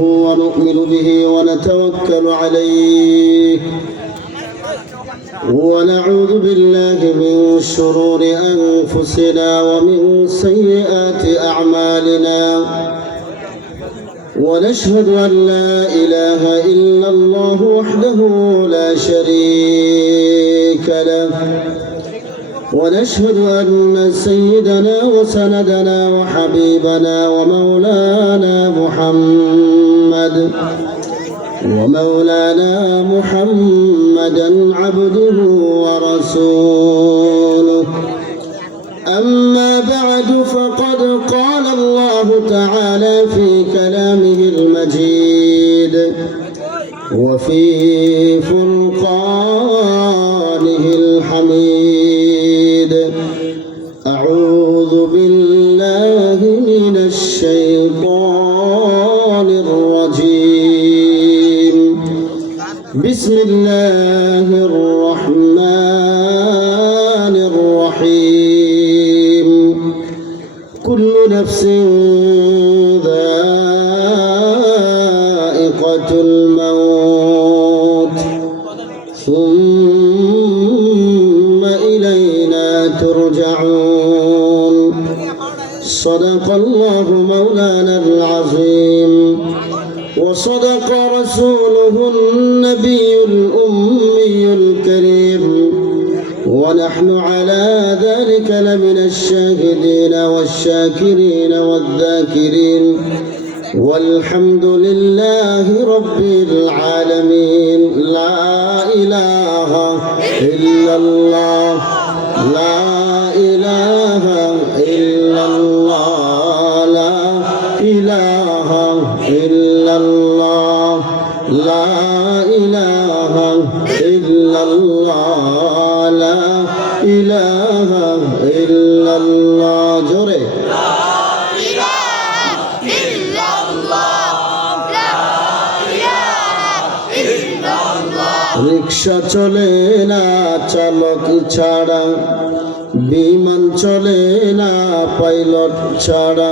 ونؤمن به ونتوكل عليه ونعوذ بالله من شرور أنفسنا ومن سيئات أعمالنا ونشهد أن لا إله إلا الله وحده لا شريك له ونشهد أن سيدنا وسندنا وحبيبنا ومولانا محمدا عبده ورسوله. أما بعد فقد قال الله تعالى في كلامه المجيد وفي فرقانه الحميد. أعوذ بالله من الشيطان الرجيم. بسم الله الرحمن الرحيم. كل نفس ذائقة الموت ثم إلينا ترجعون. صدق الله مولانا العظيم وصدق رسوله النبي الأمي الكريم ونحن على ذلك لمن الشاهدين والشاكرين والذاكرين والحمد لله رب العالمين. لا إله إلا الله لا إله إلا الله لا إله إلا الله لا إله إلا الله لا إله إلا الله. جوري রিক্সা চলে না চালক ছাড়া, বিমান চলে না পাইলট ছাড়া,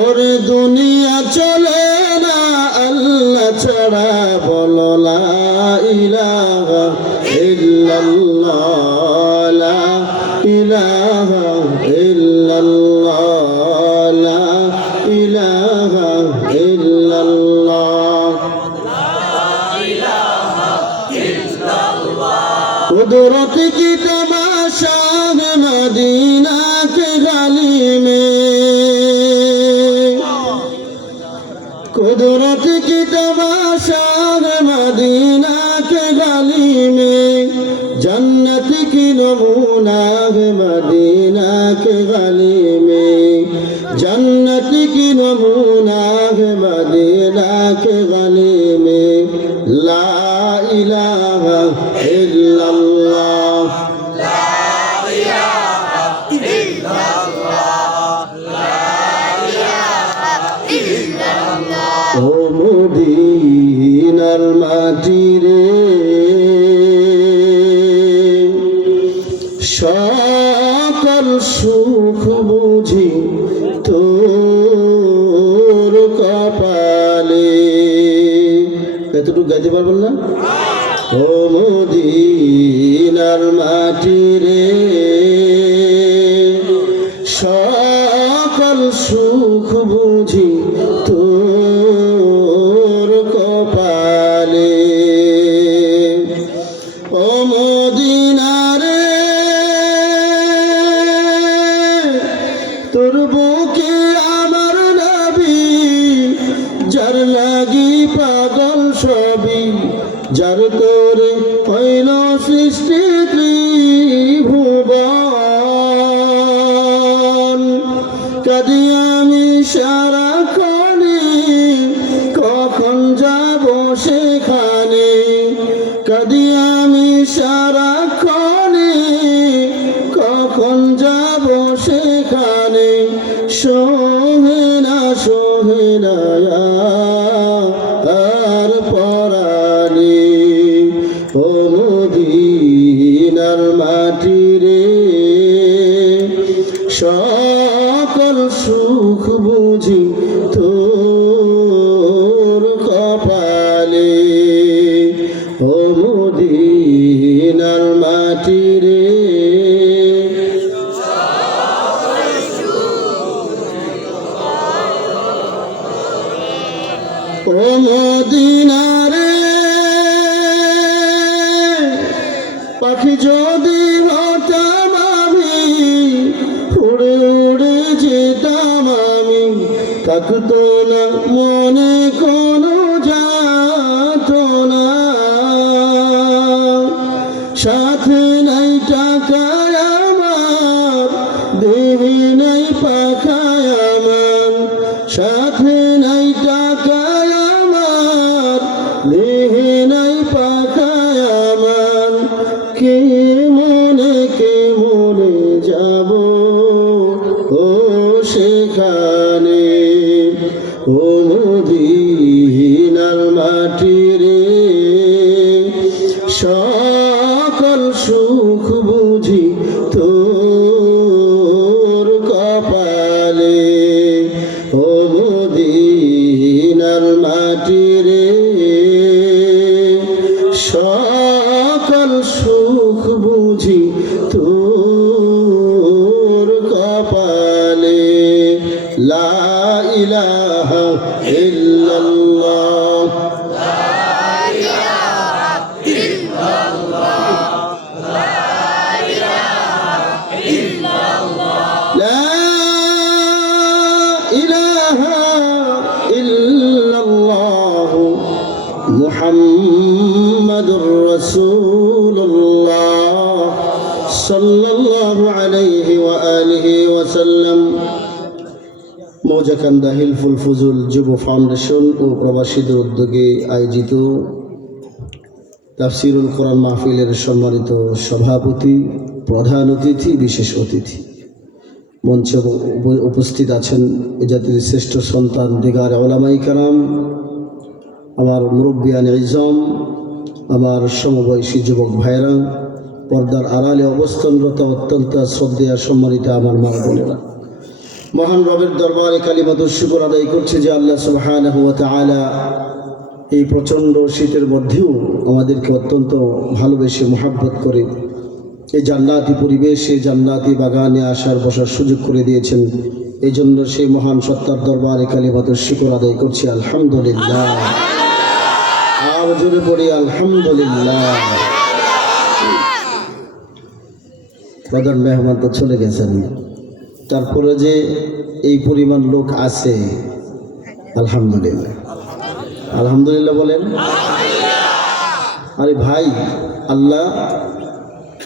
ওরে দুনিয়া চলে না আল্লাহ ছাড়া। বলো লা ইলাহা ইল্লাল্লাহ লা ইলাহা ইল্লাল্লাহ লা ইলাহা ইল্লাল্লাহ। कुदरत की तमाशा है मदीना के गली में, कुदरत की तमाशा है मदीना के गली में, जन्नत की नमूना है मदीना के गली में, जन्नत की नमूना है मदीना के गली में। ला इलाहा इल्लल्लाह ला इलाहा इल्लल्लाह ला इलाहा इल्लल्लाह। ও মদিনার মাটি রে সকল সুখ বুঝি তোর কপালে। এতটুকু গাইতে পারবেন না? ও মদিনার মাটি রে সকল সুখ বুঝি তোর কপালে। ও মদিনা রে তোর বুকে আমার নবী, যার লাগি পাগল সবই, যার করে হইল সৃষ্টি ত্রিভুবন। কাঁদি আমি সারাক্ষণে কখন যাব সেখানে, কাঁদি আমি সারাক্ষণে কখন যাব সেখানে। সোহে না আর পরাণে। ও মদিনার মাটি রে সকল সুখ বুঝি তোর ও মদিনারে পাখি যদি হতাম আমি, উড়ে উড়ে যেতাম আমি, থাকতো না মনে কোনো যাতনা। সাথে নাই টাকায় আমার, দেহে নাই পাখায় আমার, সাথে নাই টাকায় আমার, দেহে নাই পাখায় আমার, কে মনে যাব ও সেখানে, ও মদিনার মাটি রে, সকল সুখ বুঝি তোর কপালে, ও মদিনার মাটি রে, সকল সুখ বুঝি তোর কপালে। লা ইলাহা ইল্লাল্লাহ, মুহাম্মাদুর রাসূলুল্লাহ সাল্লাল্লাহু আলাইহি ওয়া আলিহি ওয়া সাল্লাম। মৌজাকান্দা হিলফুল ফুজুল যুব ফাউন্ডেশন ও প্রবাসীদের উদ্যোগে আয়োজিত তাফসিরুল কোরআন মাহফিলের সম্মানিত সভাপতি, প্রধান অতিথি, বিশেষ অতিথি, মঞ্চে উপস্থিত আছেন এ জাতির শ্রেষ্ঠ সন্তান দিগার উলামায়ে কেরাম, আমার মুরব্বিয়ান ইজম, আমার সমবয়সী যুবক ভাইরা, পর্দার আড়ালে অবস্থানরত অত্যন্ত শ্রদ্ধেয় সম্মানিত আমার মা বোনেরা, মহান রবের দরবারে কালিমাতুর শুকর আদায় করছে যে আল্লাহ সুবহানাহু ওয়া তাআলা এই প্রচণ্ড শীতের মধ্যেও আমাদেরকে অত্যন্ত ভালোবেসে মোহাব্বত করে এই জান্নাতি পরিবেশে, জান্নাতি বাগানে আসার বসার সুযোগ করে দিয়েছেন। এই জন্য সেই মহান সত্তার দরবারে কালিমাতুর শুকর আদায় করছি আলহামদুলিল্লাহ। আর জোরে পড়ি আলহামদুলিল্লাহ। প্রধান মেহমান তো চলে গেছেন, তারপরে যে এই পরিমাণ লোক আছে, আলহামদুলিল্লাহ। আলহামদুলিল্লাহ বলেন। আরে ভাই, আল্লাহ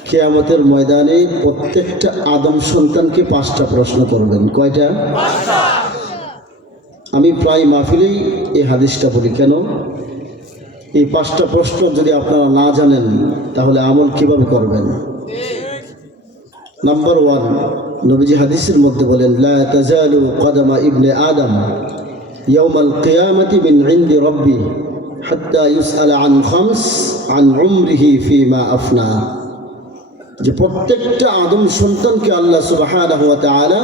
কিয়ামতের ময়দানে প্রত্যেকটা আদম সন্তানকে 5টা প্রশ্ন করবেন। কয়টা? আমি প্রায় মাহফিলেই এই হাদিসটা বলি। কেন? এই 5টা প্রশ্ন যদি আপনারা না জানেন তাহলে আমল কিভাবে করবেন? নাম্বার 1, নবীজি হাদিসের মধ্যে বলেন, লা তাজালু কদমা ইবনে আদম ইয়াউমাল কিয়ামতি মিন ইনদি রাব্বি হাত্তা ইউসআলা আন খামস আন উমরিহি ফিমা আফনা। যে প্রত্যেকটা আদম সন্তানকে আল্লাহ সুবহানাহু ওয়া তাআলা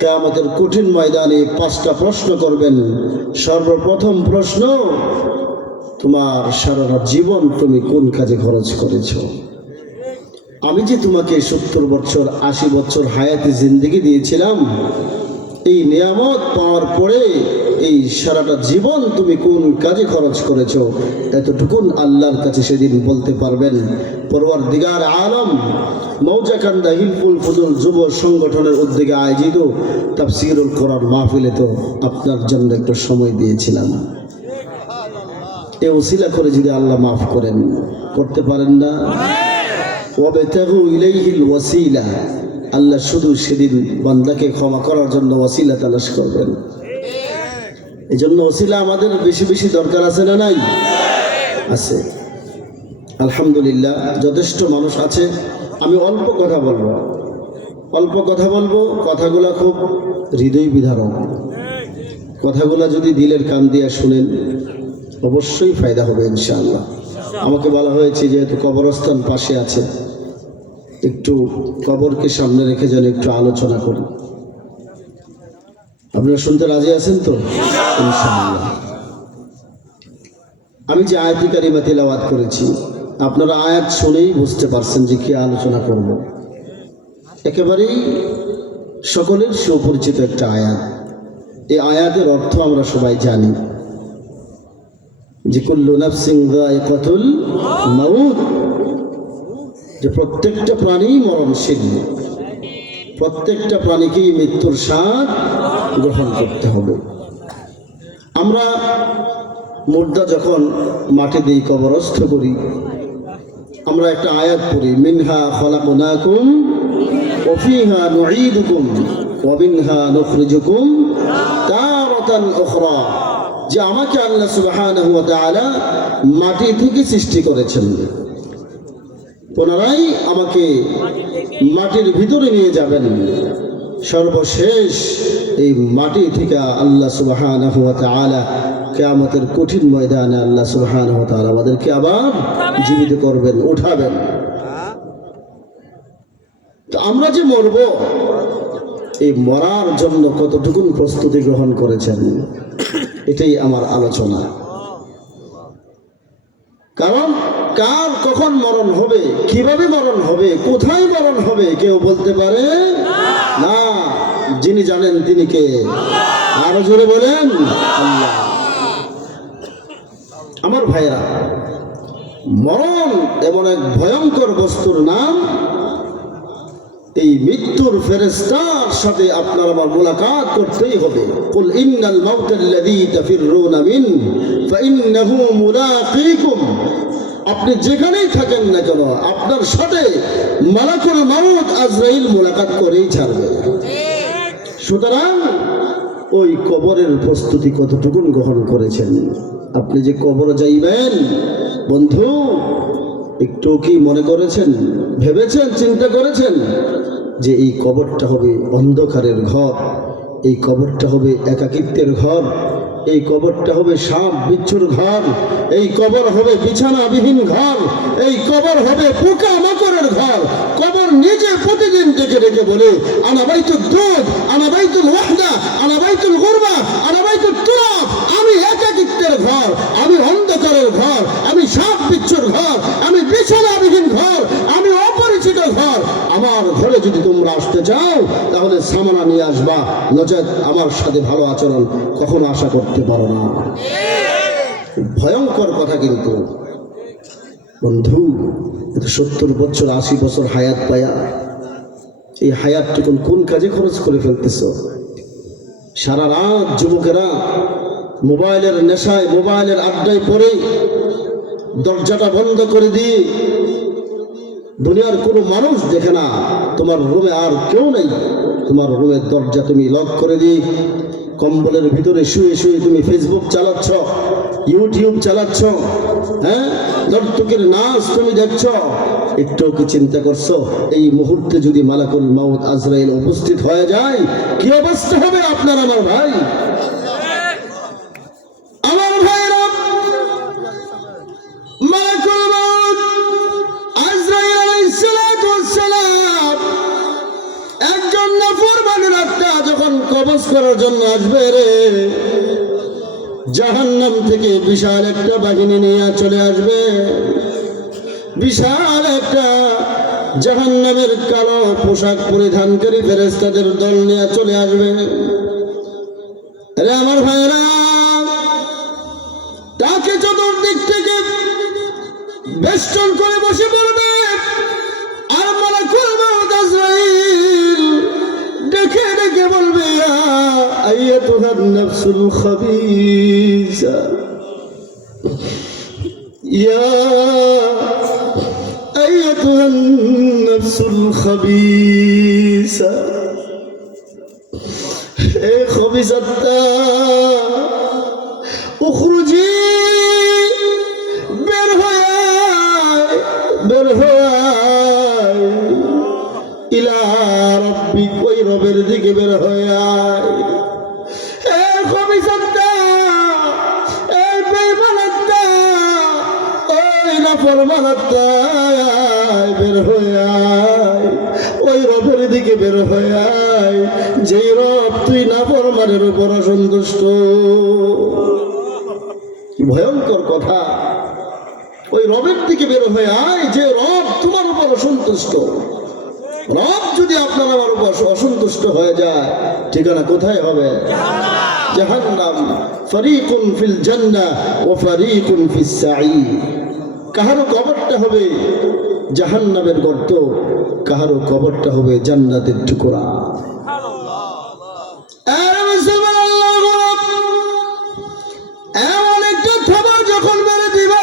কিয়ামতের কঠিন ময়দানে 5টা প্রশ্ন করবেন। সর্বপ্রথম প্রশ্ন, তোমার সারা জীবন তুমি কোন কাজে খরচ করেছো? আমি যে তোমাকে 70 বছর 80 বছর হায়াতে জিন্দেগি দিয়েছিলাম, এই নিয়ামত পাওয়ার পরে এই সারাটা জীবন তুমি কোন কাজে খরচ করেছো, এতটুকুন আল্লাহর কাছে সেদিন বলতে পারবেন। পরওয়ারদিগার আলম মৌজাকান্দা হিলফুল ফুজুল যুব সংগঠনের উদ্যোগে আয়োজিত তাফসিরুল কোরআন মাহফিলে তো আপনার জন্য একটু সময় দিয়েছিলাম। এ ওসিলা করে যদি আল্লাহ মাফ করেন, করতে পারেন না? ওয়াবতাগু ইলাইহিল ওয়াসিলা, আল্লাহ শুধু সেদিন বান্দাকে ক্ষমা করার জন্য ওয়াসিলা তালাশ করবেন। এই জন্য ওসিলা আমাদের বেশি বেশি দরকার আছে না নাই? আছে। আলহামদুলিল্লাহ, যথেষ্ট মানুষ আছে। আমি অল্প কথা বলবো, কথাগুলো খুব হৃদয় বিদারক। কথাগুলো যদি দিলের কান দিয়ে শুনেন অবশ্যই ফায়দা হবে ইনশাআল্লাহ। আমাকে বলা হয়েছে যেহেতু কবরস্থান পাশে আছে, একটু কবরকে সামনে রেখে যেন একটু আলোচনা করি। আপনারা শুনতে রাজি আছেন তো? ইনশাআল্লাহ। আমি যে আয়াতি কারিমা তিলাওয়াত করেছি, আপনারা আয়াত শুনেই বুঝতে পারছেন যে কি আলোচনা করব। একেবারেই সকলের সুপরিচিত একটা আয়াত। এই আয়াতের অর্থ আমরা সবাই জানি। যে কুল্লু নাফসিন যায়িকাতুল মাউত, যে প্রত্যেকটা প্রাণী মরণশীল, প্রত্যেকটা প্রাণীকেই মৃত্যুর স্বাদ গ্রহণ করতে হবে। আমরা মুর্দা যখন মাটি দিয়ে কবরস্থ করি, আমরা একটা আয়াত পড়ি, মিনহা খলাকনাকুম ওয়া ফিহা নুঈদুকুম ওয়া মিনহা নুখরিজুকুম তারাতান উখরা, যে আমাকে আল্লাহ সুবহানাহু ওয়া তাআলা মাটি থেকে সৃষ্টি করেছেন, পুনরায় আমাকে মাটির ভিতরে নিয়ে যাবেন, সর্বশেষ এই মাটি থেকে আল্লাহ সুবহানাহু ওয়া তাআলা কিয়ামতের কঠিন ময়দানে আল্লাহ সুবহানাহু ওয়া তাআলা আমাদেরকে আবার জীবিত করবেন, উঠাবেন। তো আমরা যে মরব, এই মরার জন্য কতটুকু প্রস্তুতি গ্রহণ করেছেন, এটাই আমার আলোচনা। কারণ কার কখন মরণ হবে, কিভাবে মরণ হবে, কোথায় মরণ হবে কেউ বলতে পারে না। যিনি জানেন তিনি কে? আরো জোরে বলেন, আল্লাহ। আমার ভাইরা, মরণ এমন এক ভয়ঙ্কর বস্তুর নাম, এই মৃত্যুর ফেরেশতার সাথে আপনার আমার মুলাকাত করতেই হবে। কুল ইন্নাল মাউতাল্লাযী তাফিররুনা মিন ফাইন্নাহু মুলাকীকুম, আপনি যেখানেই থাকেন না কেন আপনার সাথে মালাকুল মাউত আজরাইল মুলাকাত করেই ছাড়বে। সুতরাং ওই কবরের প্রস্তুতি কতটুকু গ্রহণ করেছেন? আপনি যে কবরে যাইবেন, বন্ধু, একটু কি মনে করেছেন, ভেবেছেন, চিন্তা করেছেন যে এই কবরটা হবে অন্ধকারের ঘর, এই কবরটা হবে একাকিত্বের ঘর, এই কবরটা হবে সাপ বিচ্ছুর ঘর, এই কবর হবে বিছানাবিহীন ঘর, এই কবর হবে পোকা মাকড়ের ঘর। কবর নিজে প্রতিদিন ডেকে ডেকে বলে, আনা বাইতুদ দুদ, আনা বাইতুল ওয়াহদা, আনা বাইতুল গুরবা, আনা বাইতুত তুরাব, আমি একাকিত্বের ঘর, আমি অন্ধকারের ঘর, আমি সাপ বিচ্ছুর ঘর, আমি বিছানাবিহীন ঘর, আমি অপরিচিত ঘর। আমার ঘরে যদি তোমরা আসতে চাও তাহলে সামানা নিয়ে আসবা, নচেত আমার সাথে ভালো আচরণ কখনো আশা করতে পারো না। ভয়ঙ্কর কথা কিন্তু বন্ধু। 70 বছর 80 বছর হায়াত পায়া, এই হায়াতটুকু কোন কাজে খরচ করে ফেলতেছ? সারা রাত যুবকেরা মোবাইলের নেশায়, মোবাইলের আড্ডায় পড়ে দরজাটা বন্ধ করে দিয়ে, দুনিয়ার কোনো মানুষ দেখে না, তোমার রুমে আর কেউ নেই, তোমার রুমের দরজা তুমি লক করে দিয়ে কম্বলের ভিতরে শুয়ে শুয়ে তুমি ফেসবুক চালাচ্ছ, ইউটিউব চালাচ্ছ, হ্যাঁ, নর্তকের নাচ তুমি দেখছ। একটু কি চিন্তা করছো এই মুহূর্তে যদি মালাকুল মাউত আজরাইল উপস্থিত হয়ে যায় কি অবস্থা হবে আপনার আমার ভাই? আমার ভাইরা, মালাকুল মাউত আজরাইল আলাইহিস সালাতু ওয়াস সালাম একজন নাফরমানের আত্মা যখন কবজ করার জন্য আসবে রে, জাহান্নাম থেকে বিশাল একটা বাহিনী নিয়ে চলে আসবে, বিশাল একটা জাহান্নামের কালো পোশাক পরিধানকারী ফেরেশতাদের দল নিয়ে চলে আসবে। আরে আমার ভাইরা, তাকে চতুর্দিক থেকে বেষ্টন করে বসে পড়বে, আর মালাকুল মাউত আজরাইল ডেকে ডেকে বলবে, আইয়াতুহান নাফসুল খাবিসা, ইয়া আইয়াতুহান নাফসুল খাবিসা, এ খাবিসাত্তা উখরুজি, বের হয়ে বের হয়ে ইলা রাব্বিক, ওই রবের দিকে বের হয়ে আয়। এ খাবিসাত্তা, এই বেঈমানাত্তা, ওই নাফরমানাত্তা, বের হয়ে আয়, ওই রবের দিকে বের হয়ে আয়, যেই রব তুই নাফরমানের উপর অসন্তুষ্ট। কি ভয়ঙ্কর কথা! ওই রবের দিকে বের হয়ে আয় যে রব তোমার উপর অসন্তুষ্ট। রব যদি আপনার আমার উপর অসন্তুষ্ট হয়ে যায়, ঠিকানা কোথায় হবে? জাহান্নাম, ফারিকুন ফিল জান্নাহ ওয়া ফারিকুন ফিস সাঈর। কাহারো কবরটা হবে জাহান্নামের গর্ত, কাহারো কবরটা হবে জান্নাতের টুকরা। এমন একটা থাবা যখন মেরে দিবা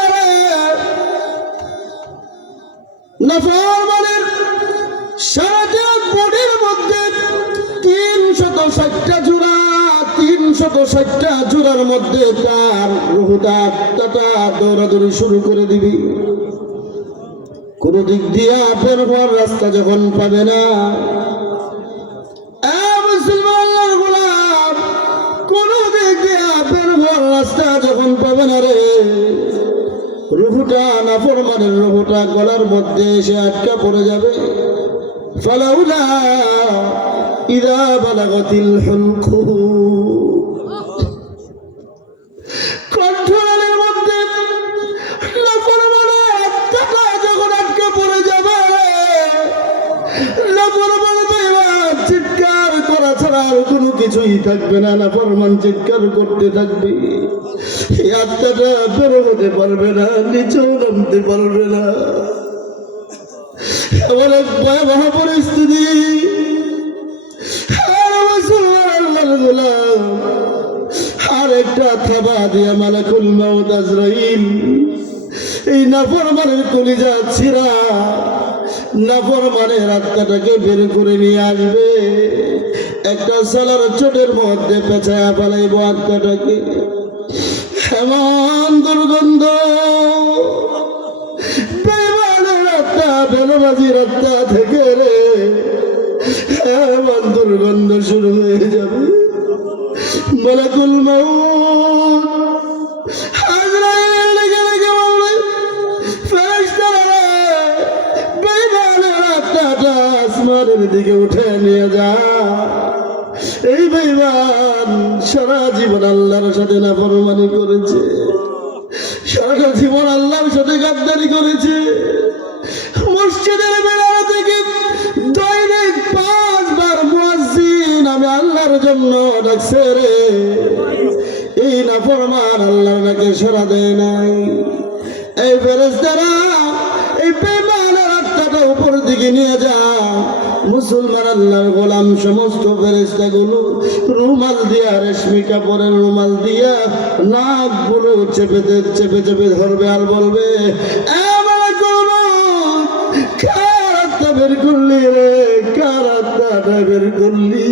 নাফরমানের সারাটা বডির মধ্যে 360টা জোড়া, 360টা জোড়ার মধ্যে তার রুহটা আত্মাটা দৌড়াদৌড়ি শুরু করে দিবি। কোন দিক দিয়ে বের হওয়ার রাস্তা যখন পাবে না, মুসলমানের গোলাম, কোন দিক দিয়ে বের হওয়ার রাস্তা যখন পাবে না রে, রুহুটা নাফরমানের রুহুটা গলার মধ্যে এসে আটকা পড়ে যাবে। ফালাউলা ইযা বালাগাতিল হুলকুম, কণ্ঠনালীর মধ্যে নাফরমানের আত্মাটা যখন আটকা পড়ে যাবে, নাফরমানের বেঈমান চিৎকার করা ছাড়া আর কোনো কিছুই থাকবে না। নাফরমান চিৎকার করতে থাকবে, এই আত্মাটা বের হতে পারবে না, নিচেও নামতে পারবে না। এমন এক ভয়াবহ পরিস্থিতি। আর একটা থাবা দিয়া মালাকুল মাউত আজরাইল এই নাফরমানের কলিজা ছিঁড়া নাফরমানের আত্মাটাকে বের করে নিয়ে আসবে। একটা সালার চোটের মধ্যে পেঁচায়া ফেলাইব আত্মাটাকে। এমন দুর্গন্ধ, বেঈমানের আত্মা, বেনমাজির আত্মা থেকে রে এমন দুর্গন্ধ শুরু হয়ে যাবে। মালাকুল মাউত আজরাইল লেগে লেগে বলবে, ফেরেশতারা বেঈমানের আত্মাটা আসমানের দিকে উঠে নিয়ে যা। এই বেঈমান সারা জীবন আল্লাহর সাথে নাফরমানি করেছে, সারা জীবন আল্লাহর সাথে গাদ্দারি করেছে। মসজিদের মিনার থেকে দৈনিক 5 বার মুয়াজ্জিন আমি আল্লাহর জন্য ডাকছে রে, এই নাফরমান আল্লাহর ডাকে সাড়া দেয় নাই। এই ফেরেশতারা এই বেঈমানের আত্মাটা উপর দিকে নিয়ে যা। মুসলমান আল্লাহর গোলাম সমস্ত ফেরেশতাগুলো রুমাল দিয়া, রেশমি কাপড়ের রুমাল দিয়া নাকগুলো চেপে চেপে ধরবে আর বলবে, কার আত্মা বের করলি রে, কার আত্মাটা বের করলি?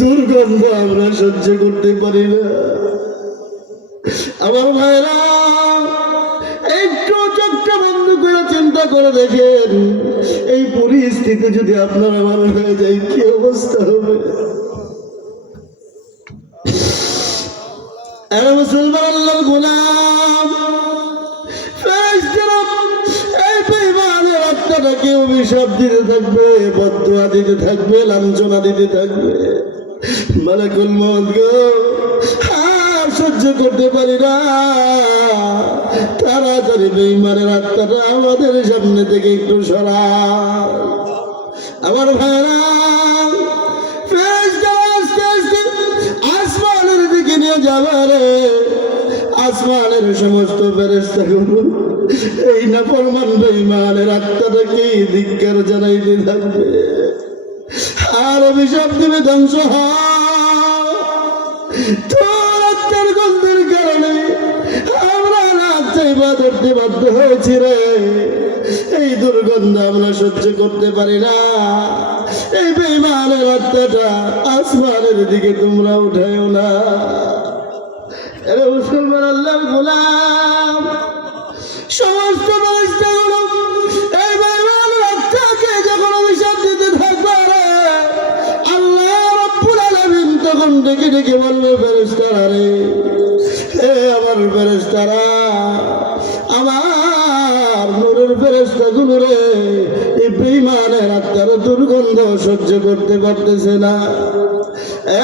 দুর্গন্ধ আমরা সহ্য করতে পারি না। আমার ভাইরা একটু চোখটা বন্ধ করে চিন্তা করে দেখেন, এই পরিস্থিতি যদি আপনার আমার হয়ে যায় কি অবস্থা হবে? এরা মুসলমান আল্লাহর গোলাম, ফেরেশতারা এই বেঈমানের আত্মাটাকে অভিশাপ দিতে থাকবে, বদদুয়া দিতে থাকবে, লাঞ্ছনা দিতে থাকবে। মালাকুল মউত গো, আর সহ্য করতে পারি না, তাড়াতাড়ি বেঈমানের আত্মাটা আমাদের সামনে থেকে একটু সরা। আমার ভাইরা ফেরেশতারা আস্তে আস্তে আসমানের দিকে নিয়ে যাবে রে। আসমানের সমস্ত ফেরেশতাগুলো এই নাফরমান বেঈমানের আত্মাটাকে ধিক্কার জানাইতে থাকবে আর অভিশাপ দিবে, ধ্বংস হ, তোর আত্মার গন্ধের কারণে আমরা রাত চাইবা ধরতে বাধ্য হয়েছি রে। এই দুর্গন্ধ আমরা সহ্য করতে পারি না। এই বেঈমানের আত্মাটা আসমানের দিকে তোমরা উঠায়ও না। আরে মুসলমান আল্লাহর গোলাম, সমস্ত ফেরেশতাগুলো এই বেঈমানের আত্মাকে যখন অভিশাপ দিতে থাকবে রে, আল্লাহ রাব্বুল আলামিন তখন ডেকে ডেকে বলবে, ফেরেশতারা রে, হে আমার ফেরেশতারা, আমার নূরের ফেরেশতাগুলো রে, এই বেঈমানের আত্মার দুর্গন্ধ সহ্য করতে পারতেছে না।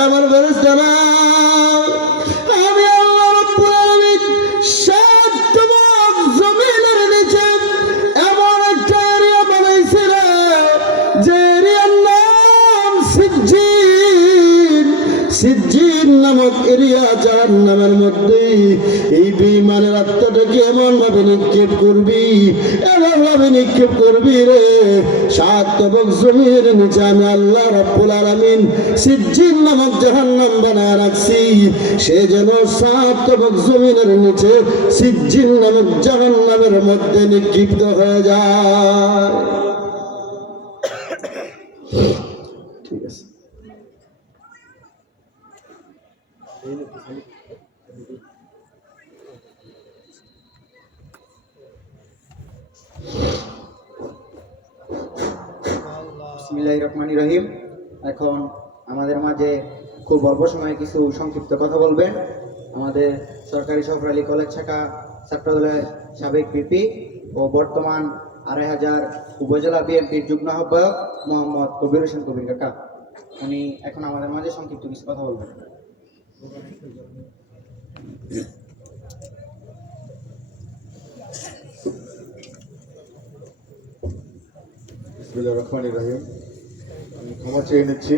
আমার ফেরেশতারা, আমি আল্লাহ রাব্বুল আলামিন 7 তবক জমিনের নিচে এমন একটা এরিয়া বানাইছে রে, যে এরিয়ার নাম সিজ্জিন। সিজ্জিন নামক জাহান্নামের মধ্যে এই বেঈমানের আত্মাটাকে এমন ভাবে নিক্ষেপ করবি রে, সাত তবক জমির নিচে আমি আল্লাহ রাব্বুল আলামিন সিজ্জিন নামক জাহান্নাম বানায় রাখছি, সে যেন সাত তবক জমিনের নিচে সিজ্জিন নামক জাহান্নামের মধ্যে নিক্ষিপ্ত হয়ে যায়। ঠিক আছে। বিসমিল্লাহির রহমানির রহিম। এখন আমাদের মাঝে খুব অল্প সময়ে কিছু সংক্ষিপ্ত কথা বলবেন আমাদের সরকারি সফর আলী কলেজ শাখা ছাত্রদলের সাবেক ভিপি ও বর্তমান ২৫০০ উপজেলা বিএনপির যুগ্ম আহ্বায়ক মোহাম্মদ কবির হোসেন কবির কাকা। উনি এখন আমাদের মাঝে সংক্ষিপ্ত কিছু কথা বলবেন। বিসমিল্লাহির রহমানির রহিম। আমি ক্ষমা চেয়ে নিচ্ছি,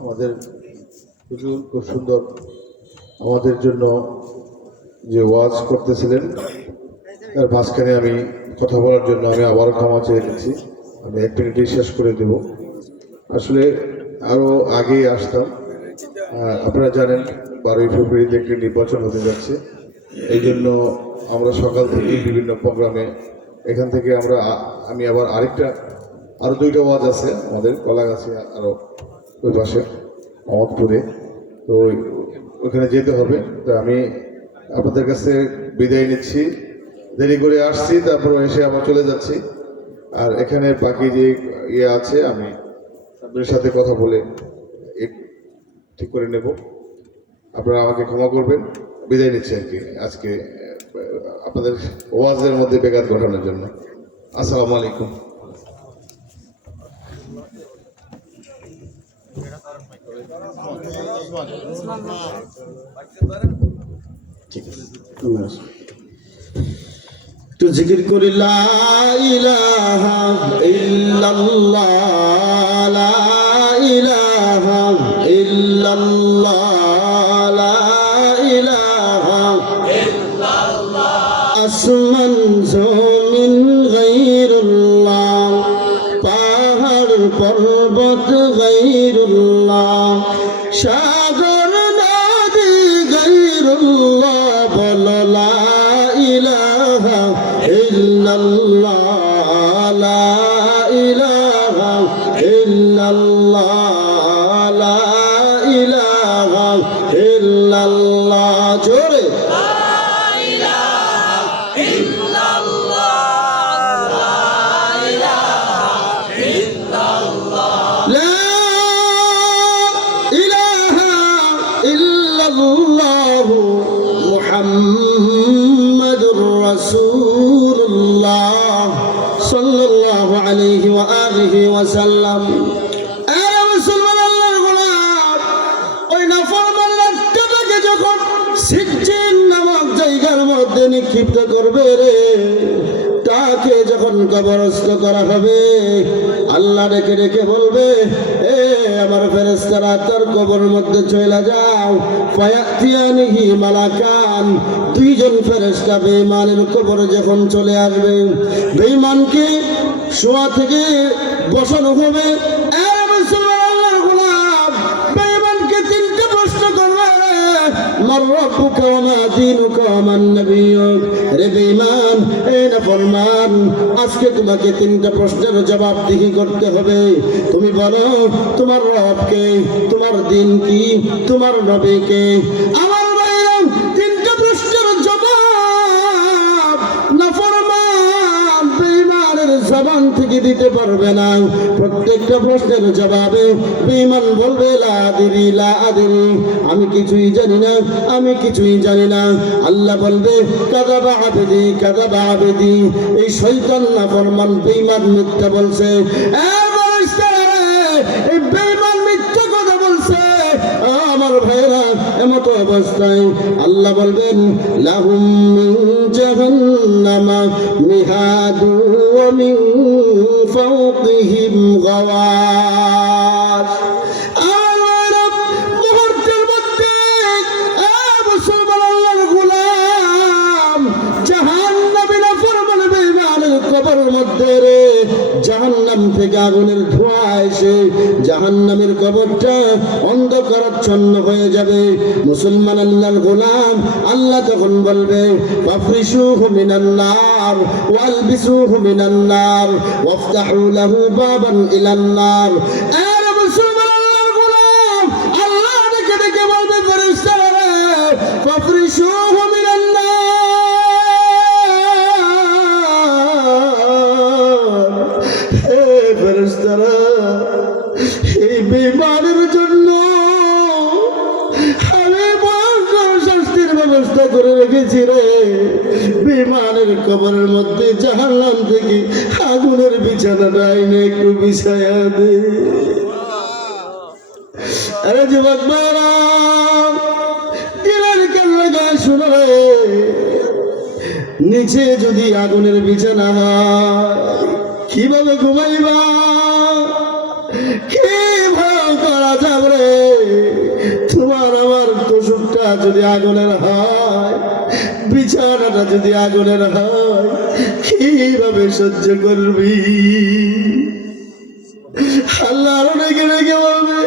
আমাদের হুজুর খুব সুন্দর আমাদের জন্য যে ওয়াজ করতেছিলেন তার মাঝখানে আমি কথা বলার জন্য আমি আবারও ক্ষমা চেয়ে নিচ্ছি। আমি 1 মিনিটেই শেষ করে দেব। আসলে আরও আগেই আসতাম। আপনারা জানেন 12ই ফেব্রুয়ারি থেকে নির্বাচন হতে যাচ্ছে, এই জন্য আমরা সকাল থেকে বিভিন্ন প্রোগ্রামে এখান থেকে আমি আবার আরও 2টা ওয়াজ আছে আমাদের কলাগাছি, আরও ওই পাশে মহম্মদপুরে, তো ওখানে যেতে হবে। তো আমি আপনাদের কাছে বিদায় নিচ্ছি, দেরি করে আসছি, তারপর এসে আবার চলে যাচ্ছি। আর এখানে বাকি যে আছে আমি আপনাদের সাথে কথা বলে ঠিক করে নেব। আপনারা আমাকে ক্ষমা করবেন, বিদায় নিচ্ছি আর কি আজকে আপনাদের ওয়াজের মধ্যে ব্যাঘাত ঘটানোর জন্য। আসসালামু আলাইকুম। তো জিকির করি লা ইলাহা ইল্লাল্লাহ, লা ইলাহা ইল্লাল্লাহ, লা ইলাহা ইল্লাল্লাহ। আসমান জমিন গায়রুল্লাহ, পাহাড় পর্বত গায়রুল্লাহ, সাগর নদী গায়রুল্লাহ, বলো লা ইলাহা ইল্লাল্লাহ, লা ইলাহা ইল্লাল্লাহ, লা ইলাহা ইল্লাল্লাহ। জোরে মুহাম্মাদুর রাসূলুল্লাহ সাল্লাল্লাহু আলাইহি ওয়া আলিহি ওয়া সাল্লাম। আরে মুসলমান আল্লাহর গোলাম, ওই নাফরমানের আত্মাটাকে যখন সিজ্জিন নামক জায়গার মধ্যে নিক্ষিপ্ত করবে রে, তাকে যখন কবরস্থ করা হবে, আল্লাহ ডেকে ডেকে বলবে, এ আমার ফেরেশতারা তার কবর মধ্যে চলে যাও। ফায়াতিয়ানিহি মালাকান, 2 জন ফেরেশতা বেঈমানের কবরে যখন চলে আসবে, বেঈমানকে শোয়া থেকে বসানো হবে। এ মুসলমান আল্লাহর গোলাম, বেঈমানকে 3টে প্রশ্ন করবে, মার রাব্বুকা ওয়া মা দীনুকা ওয়া মান নাবিয়্যুক। রে বেঈমান, এ নাফরমান, আজকে তোমাকে 3টা প্রশ্নের জবাবদিহি করতে হবে। তুমি বলো তোমার রবকে, তোমার দিন কি, তোমার নবীকে। আমার ভাইরা, 3টা প্রশ্নের জবাব নাফরমান বেঈমানের জবান থেকে দিতে পারবে না। প্রত্যেকটা প্রশ্নের জবাবে বেঈমান বলবে লা আদরি, লা আদরি, আমি কিছুই জানি না, আমি কিছুই জানি না। আল্লাহ বলবে কাযাবা আবদি, কাযাবা আবদি, এই শয়তান নাফরমান বেঈমান মিথ্যা বলছে। এই বেঈমান মিথ্যা কথা বলছে। আমার ভাইরা, এমত অবস্থায় আল্লাহ বলবেন লাহুম মিন জাহান্নামা মিহাদু ওয়া মিন ফাওকিহিম গাওয়াশ। মুহূর্তের মধ্যে জাহান্নামের কবরটা অন্ধকারাচ্ছন্ন হয়ে যাবে। মুসলমান আল্লাহর গোলাম, আল্লাহ তখন বলবে ফাফরিশুহু মিনান নার ওয়ালবিসুহু মিনান নার ওয়াফতাহু লাহু বাবান ইলান নার। আরে মুসলমান আল্লাহর গোলাম, আল্লাহ ডেকে ডেকে বলবে ফেরেশতারা ফাফরিশুহু মিনান নার। হে ফেরেশতারা, এই বেঈমানের জন্য আমি ভয়ঙ্কর শাস্তির ব্যবস্থা করে রেখেছি রে। বেঈমানের কবরের মধ্যে জাহান্নাম থেকে আগুনের বিছানাটা আইনে একটু বিছায়া দে। আরে যুবক ভাইরা, দিলের কান লাগায় শোনো রে, নিচে যদি আগুনের বিছানা হয় কিভাবে ঘুমাইবা? কি ভয়ঙ্কর আযাব রে। তোমার আমার তোষকটা যদি আগুনের হয়, বিছানাটা যদি আগুনের হয়, কিভাবে সহ্য করবি? আল্লাহ আরো ডেকে ডেকে বলবে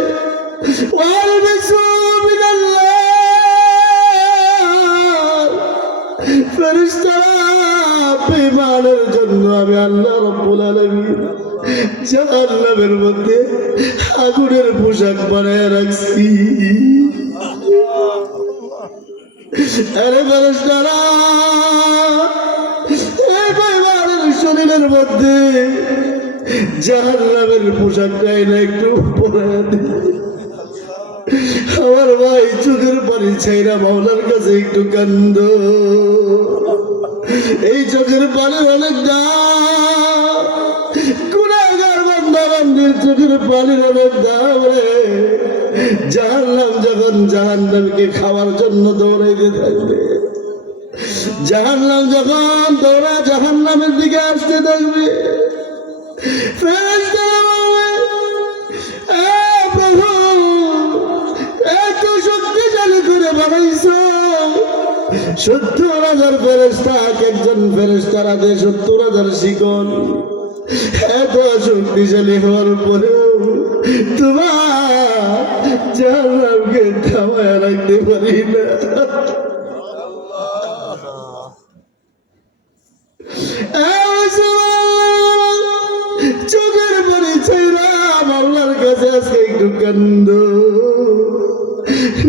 ওয়ালবিসু মিনান নার। ফেরেশতারা, বেঈমানের জন্য আমি আল্লাহ রাব্বুল আলামিন জাহান্নামের মধ্যে আগুনের পোশাক বানায় রাখছি। আরে ফেরেশতারা, এই বেঈমানের শরীরের মধ্যে জাহান্নামের পোশাকটা এনে একটু পরায় দে। আমার ভাই চোখের পানি ছাইরা মাওলার কাছে একটু কান্দ। এই চোখের পানি অনেক দাম, গুনাহগার বান্দা বান্দির চোখের পানির অনেক দাম রে। জাহান্নাম যখন জাহান্নামকে খাওয়ার জন্য দৌড়াইতে থাকবে, জাহান্নাম যখন দৌড়া জাহান্নামের দিকে আসতে থাকবে, ফেরেশতারা বলবে এ প্রভু, এত শক্তিশালী করে বানাইছো। 70,000 ফেরেশতা, একজন ফেরেশতার হাতে 70,000 শিকল। এত শক্তিশালী হওয়ার পরেও তোমার জাহান্নামকে থামায় রাখতে পারি না। চোখের পানি ছাইরা আল্লাহর কাছে আজকে একটু কান্দ।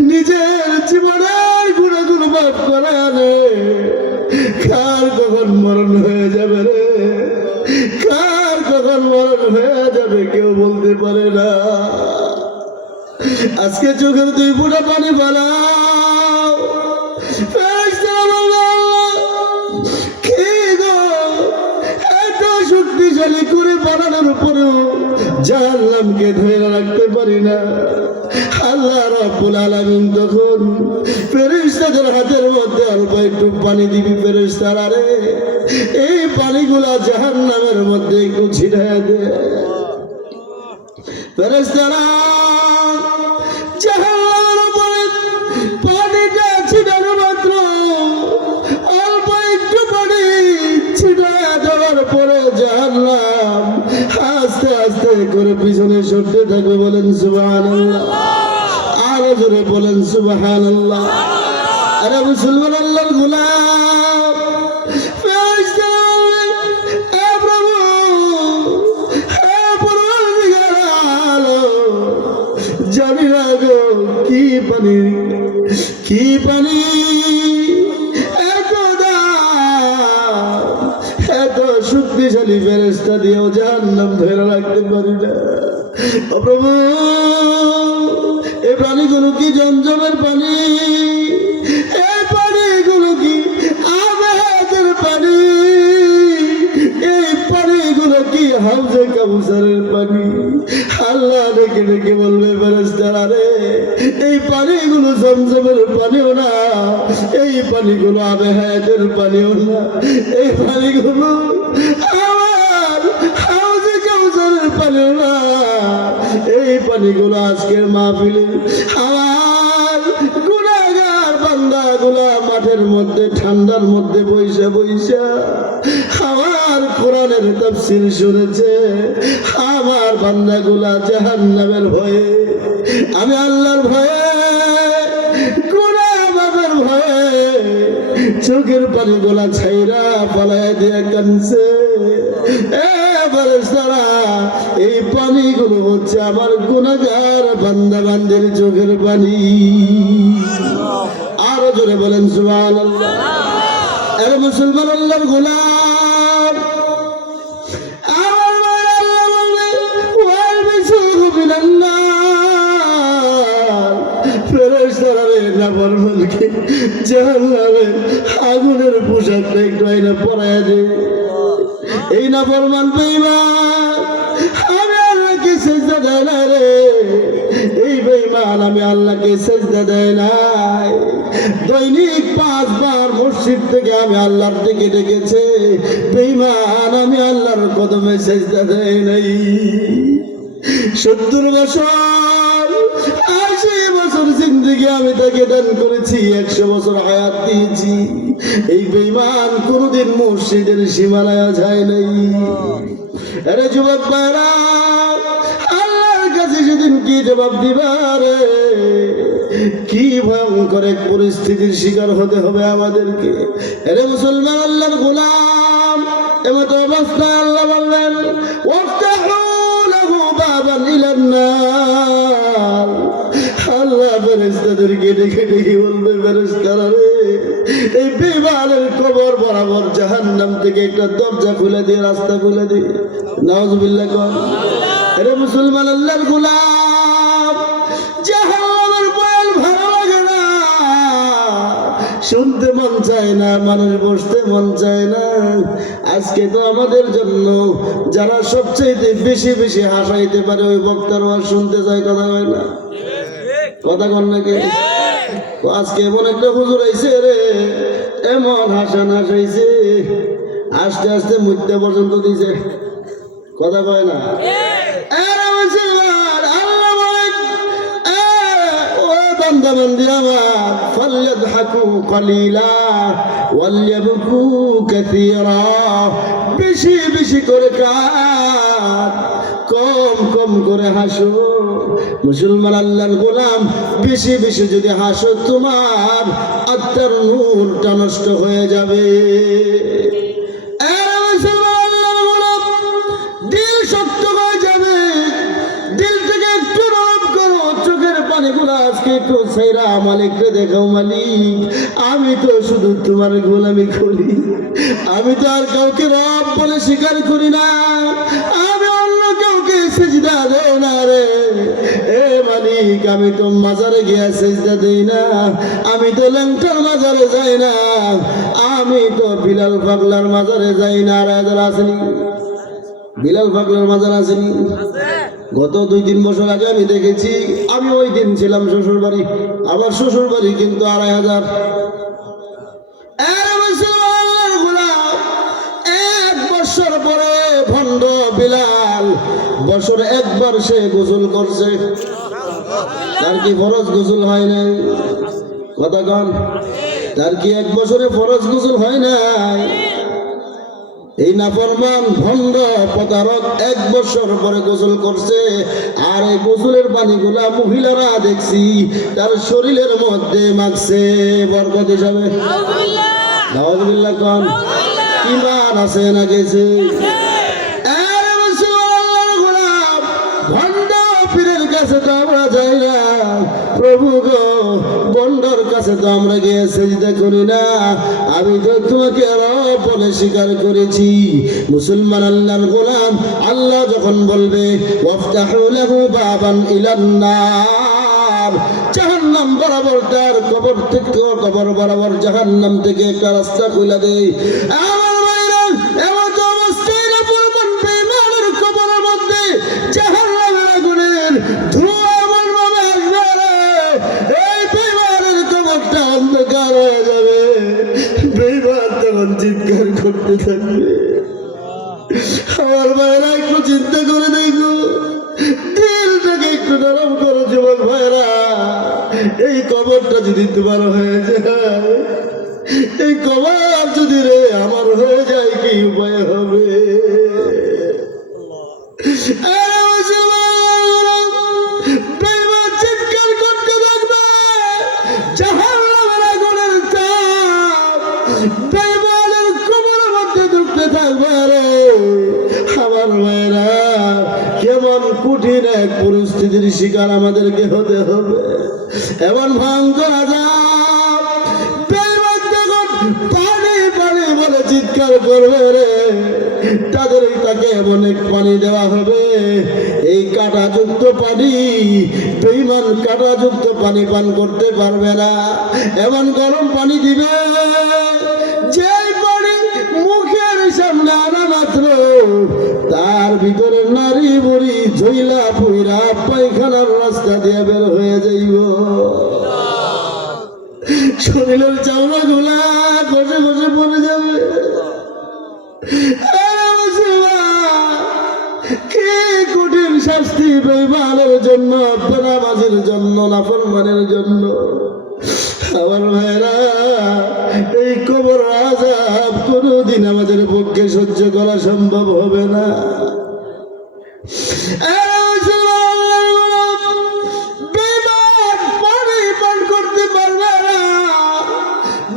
নিজের জীবনের গুণাগুলো মাফ করা রে। কার কখন মরণ হয়ে যাবে রে, কার কখন মরণ হয়ে যাবে কেউ বলতে পারে না। আজকে চোখের 2 ফোঁটা পানি ফেলাও। ফেরেশতারা বলবে কি গো, এত শক্তিশালী করে বানানোর উপরেও জাহান্নামকে ধরে রাখতে পারি না। আল্লাহ রাব্বুল আলামিন তখন ফেরেশতাদের হাতের মধ্যে অল্প একটু পানি দিবি। ফেরেশতারা রে, এই পানিগুলা জাহান্নামের মধ্যে একটু ছিটায় দে। ফেরেশতারা জাহান্নামের উপরে পানিটা ছিটানো মাত্র অল্প একটু পানি ছিটায় দেওয়ার পরে জাহান্নাম আস্তে আস্তে করে পিছনে সরতে থাকবে। বলেন সুবহানাল্লাহ, আরো জোরে বলেন সুবহানাল্লাহ। আরে মুসলমান আল্লাহর গোলাম, ফেরেশতারা বলবে এ প্রভু, হে পরওয়ারদিগার আলম, জানি না গো কি পানি, কি পানি এত দাম, এত শক্তিশালী ফেরেশতা দিয়েও জাহান্নাম ধরে রাখতে পারি না। ও প্রভু, এই পানিগুলো কি জমজমের পানি? এই পানিগুলো কি আবাদের পানি? এই পানিগুলো কি হাউজে কাউসারের পানি? আল্লাহ ডেকে ডেকে বলবে ফেরেশতারা রে, এই পানিগুলো জমজমের পানিও না, এই পানিগুলো আবে হায়াতের পানিও না, এই পানিগুলো আমার হাউজে কাউসারের পানিও না। এই পানিগুলো আজকের মাহফিলে আমার গুনাহগার বান্দা বান্দাগুলা মাঠের মধ্যে ঠান্ডার মধ্যে বইসা বইসা আমার কোরআনের তাফসীর শুনেছে। আমার বান্দাগুলা জাহান্নামের ভয়ে, আমি আল্লাহর ভয়ে, গুনাহের ভয়ে চোখের পানিগুলা ছাইরা পালায় দিয়ে কাঁদছে। ফেরেশতারা, এই পানিগুলো হচ্ছে আমার গুনাহগার বান্দা বান্দির চোখের পানি। আরো জোরে বলেন সুবহানাল্লাহ। আরে মুসলমান আল্লাহর গোলাম, আগুনের পোশাকটা একটু আইনা পরাইয়া দে। এই না ফরমান বেঈমান আমি আল্লাহকে সেজদা দেয় না রে, এই বেঈমান আমি আল্লাহকে সেজদা দেয় নাই। দৈনিক 5 বার মসজিদ থেকে আমি আল্লাহর দিকে ডেকেছে, বেঈমান আমি আল্লাহর কদমে সেজদা দেয় নাই। 70 বছর 80 বছর জিন্দেগি আমি তাকে দান করেছি, 100 বছর হায়াত দিয়েছি। এই বেঈমান কোনদিন মসজিদের সীমানায় যায় নাই। আরে যুবক ভাইরা, আল্লাহর কাছে সেদিন কি জবাব দিবা রে? কি ভয়ঙ্কর এক পরিস্থিতির শিকার হতে হবে আমাদেরকে। আরে মুসলমান আল্লাহর গোলাম, এমত অবস্থায় আল্লাহ বললেন ওয়াফতাহু লাহু বাবান ইলান নার। আল্লাহ ফেরেশতাদেরকে ডেকে ডেকে বলবে, ফেরেশতারা রে, এই বেঈমানের কবর বরাবর জাহান্নাম থেকে একটা দরজা খুলে দিয়ে, রাস্তা খুলে দিয়ে। নাউজুবিল্লাহ কর। আরে মুসলমান আল্লাহর গোলাম, জাহান্নামের বয়ান ভালো লাগে না, শুনতে মন চায় না, মানুষ বসতে মন চায় না। আজকে তো আমাদের জন্য যারা সবচেয়ে বেশি বেশি হাসাইতে পারে ওই বক্তার ওয়াজ শুনতে চায়, কথা হয় না? কথা কন নাকি? আজকে এমন একটা হুজুর আইছে রে, এমন হাসান হাসাইছে, আস্তে আস্তে মৃত্যু পর্যন্ত দিছে, কথা কয় না? আল্লাহ বলেন, ও বান্দা বান্দি আমার, ফালইয়াদহাকু কালিলা ওয়ালইয়াবকু কাসীরা। বেশি বেশি করে কাঁদ, কম কম করে হাসো। মুসলমান আল্লাহর গোলাম, বেশি বেশি যদি হাসো তোমার আত্মার নূরটা নষ্ট হয়ে যাবে। দিল শক্ত হয়ে যাবে, দিল থেকে একটু নরম করো, চোখের পানিগুলো আজকে একটু ছাইরা মালিককে দেখাও, মালিক আমি তো শুধু তোমার গোলামি করি, আমি তো আর কাউকে রব বলে স্বীকার করি না, আমি অন্য কাউকে সেজদা দেই না রে। এ মালিক, আমি তো মাজারে গিয়া সেজদা দেই না, আমি তো ল্যাংটার মাজারে যাই না, আমি তো বিলাল পাগলার মাজারে যাই না। আর আসেনি বিলাল পাগলার মাজার আসেনি? গত 2-3 বছর আগে আমি দেখেছি, আমি ওই দিন ছিলাম শ্বশুর বাড়ি, আমার শ্বশুর বাড়ি কিন্তু 2500। 1 বছর পরে ভণ্ড বিলাল বছরে একবার সে গোসল করছে, তার কি ফরজ গোসল হয় নাই? কথা কন, তার কি 1 বছরে ফরজ গোসল হয় নাই? এই নাফরমান ভণ্ড প্রতারক 1 বছর পরে গোসল করছে, আর এই গোসলের পানিগুলা মহিলারা দেখছি তার শরীরের মধ্যে মাখছে বরকত হিসাবে। নাউজুবিল্লাহ কন, ঈমান আছে না গেছে? ভণ্ড পীরের কাছে তো আমরা যাই না, প্রভু গো বন্ডর কাছে তো আমরা গিয়ে সেজদা করি না, আমি তো তোমাকে রব বলে স্বীকার করেছি। মুসলমান আল্লাহর গোলাম, আল্লাহ যখন বলবে ওয়াফতাহু লাহু বাবান ইলান নার, জাহান্নাম বরাবর তার কবর থেকে, কবর বরাবর জাহান্নাম থেকে একটা রাস্তা খুলে দেয়। আমার ভাইরা, এমন তো অবস্থায় না পড়বেন বেঈমানের কবরের মধ্যে জাহান্নামের আগুনের ধোঁয়া এমন ভাবে আসবে, এই বেঈমানের কবরটা অন্ধকার হয়ে যাবে, বেঈমান তখন চিৎকার করতে থাকবে। আমার ভাইরা, একটু চিন্তা করে দেখো, দিলটাকে একটু নরম করো যুবক ভাইরা। এই কবরটা যদি তোমার হয়ে যায়, এই কবর যদি রে আমার হয়ে যায়, কি উপায় হবে? চিৎকার করতে থাকবে, জাহান্নামের আগুনের তাপ বেঈমানের কবরের মধ্যে ঢুকতে থাকবে। রে আমার মেয়েরা, কেমন কঠিন এক পরিস্থিতির শিকার আমাদেরকে হতে হবে। এমন ভয়ঙ্কর আযাব, বেঈমান যখন পানি পানি বলে চিৎকার করবে রে, তাকে এমন এক পানি দেওয়া হবে, এই কাঁটাযুক্ত পানি, বেঈমান কাঁটাযুক্ত পানি পান করতে পারবে না। এমন গরম পানি দিবে, যে পানি মুখের সামনে আনা মাত্র তার ভিতরে নারী বুড়ি ঝইলা পুইরা পায়খানার রাস্তা দিয়ে বের হয়ে যাইব। শরীরের চামড়া গুলা ঘষে ঘষে পড়ে যাবে। কি কঠিন শাস্তি বেঈমানের জন্য, বেনামাজির জন্য, নাফরমানের জন্য। আমার ভাইরা, এই কবর আযাব কোনদিন আমাদের পক্ষে সহ্য করা সম্ভব হবে না। বেঈমান পানি পান করতে পারবে না।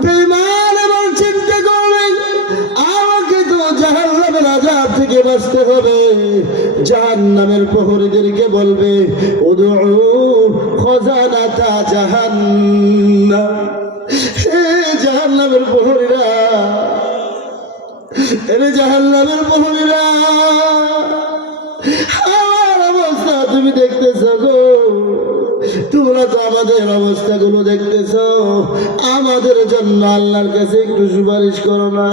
বেঈমান এমন চিন্তা করবে, আমাকে তো জাহান্নামের আযাব থেকে বাঁচতে হবে। জাহান্নামের প্রহরীদেরকে বলবে, উদউ খাজানাতা জাহান্নাম। হে জাহান্নামের প্রহরীরা, এরে জাহান্নামের প্রহরীরা, আমার অবস্থা তুমি দেখতেছ গো, তোমরা তো আমাদের অবস্থাগুলো দেখতেছ, আমাদের জন্য আল্লাহর কাছে একটু সুপারিশ করো না।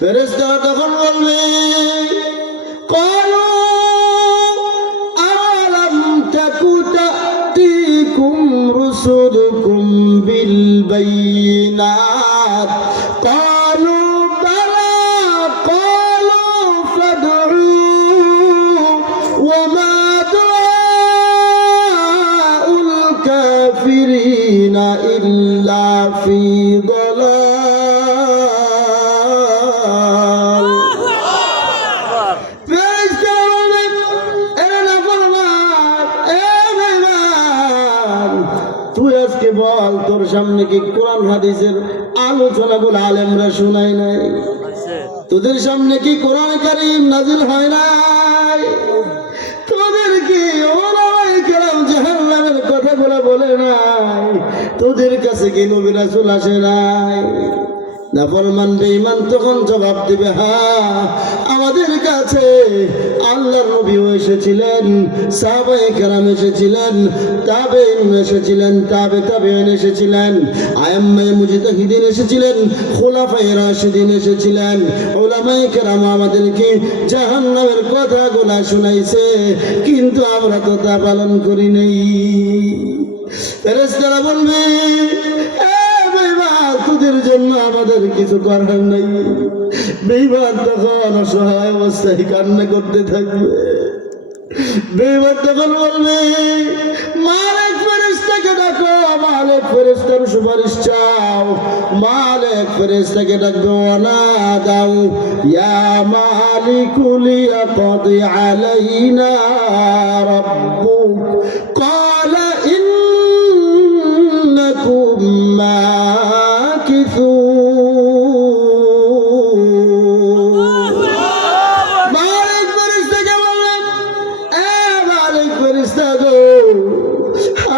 ফেরেশতারা তখন বলবে, ক্বালু আলাম তাকু তা'তিকুম রুসুলুকুম বিল বাইয়িনাত, ক্বালু বালা, ক্বালু ফাদউ ওয়া মা দুআউল কাফিরিনা ইল্লা ফি দালাল। তুই আজকে বল, তোর সামনে কি কোরআন হাদিসের আলোচনাগুলো আলেমরা শোনাই নাই? তোদের সামনে কি কোরআন কারীম নাজিল হয় নাই? তোদের কি ওলামায়ে কেরাম জাহান্নামের কথাগুলো বলে নাই? তোদের কাছে কি নবী রাসূল আসে নাই? নাফরমান বেঈমান তখন জবাব দিবে, হ্যাঁ আমাদের কাছে আল্লাহর নবীও এসেছিলেন, সাহাবায়ে কেরাম এসেছিলেন, তাবেঈন এসেছিলেন, তাবেঈন এসেছিলেন, আইম্মায়ে মুজতাহিদিন এসেছিলেন, খুলাফায়ে রাশিদিন এসেছিলেন। উলামায়ে কেরাম আমাদেরকে জাহান্নামের কথাগুলো শোনাইছে, কিন্তু আমরা তো তা পালন করি নাই। ফেরেশতারা বলবে, তোদের জন্য আমাদের কিছু করার নাই। বেঈমান তখন অসহায় অবস্থায় কান্না করতে থাকবে। বেঈমান তখন বলবে, মালিক ফেরেশতাকে ডাকো, মালিক ফেরেশতার সুপারিশ চাও। মালিক ফেরেশতাকে ডাকবে, ওয়ানা দাও ইয়া মালিকু লিয়াকদি আলাইনা রাব্বুক, ক্বালা ইন্নাকুম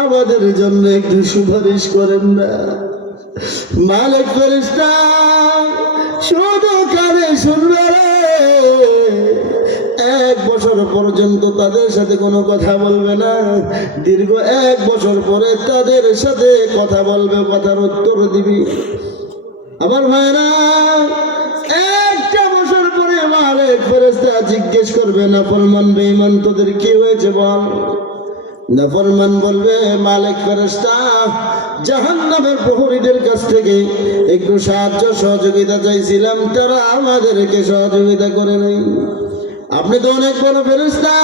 আমাদের জন্য একটু সুপারিশ করেন না। মালিক ফেরেশতা শুধু কানে শুনবে রে, 1 বছর পর্যন্ত তাদের সাথে কোনো কথা বলবে না। দীর্ঘ 1 বছর পরে তাদের সাথে কথা বলবে, কথার উত্তর দিবি। আমার ভাইরা, 1টা বছর পরে মালিক ফেরেশতা জিজ্ঞেস করবে, নাফরমান বেঈমান তোদের কি হয়েছে বল। নাফরমান বলবে, মালিক ফেরেশতা জাহান্নামের প্রহরীদের কাছ থেকে একটু সাহায্য সহযোগিতা চাইছিলাম, তারা আমাদেরকে সহযোগিতা করে নাই। আপনি তো অনেক বড় ফেরেশতা,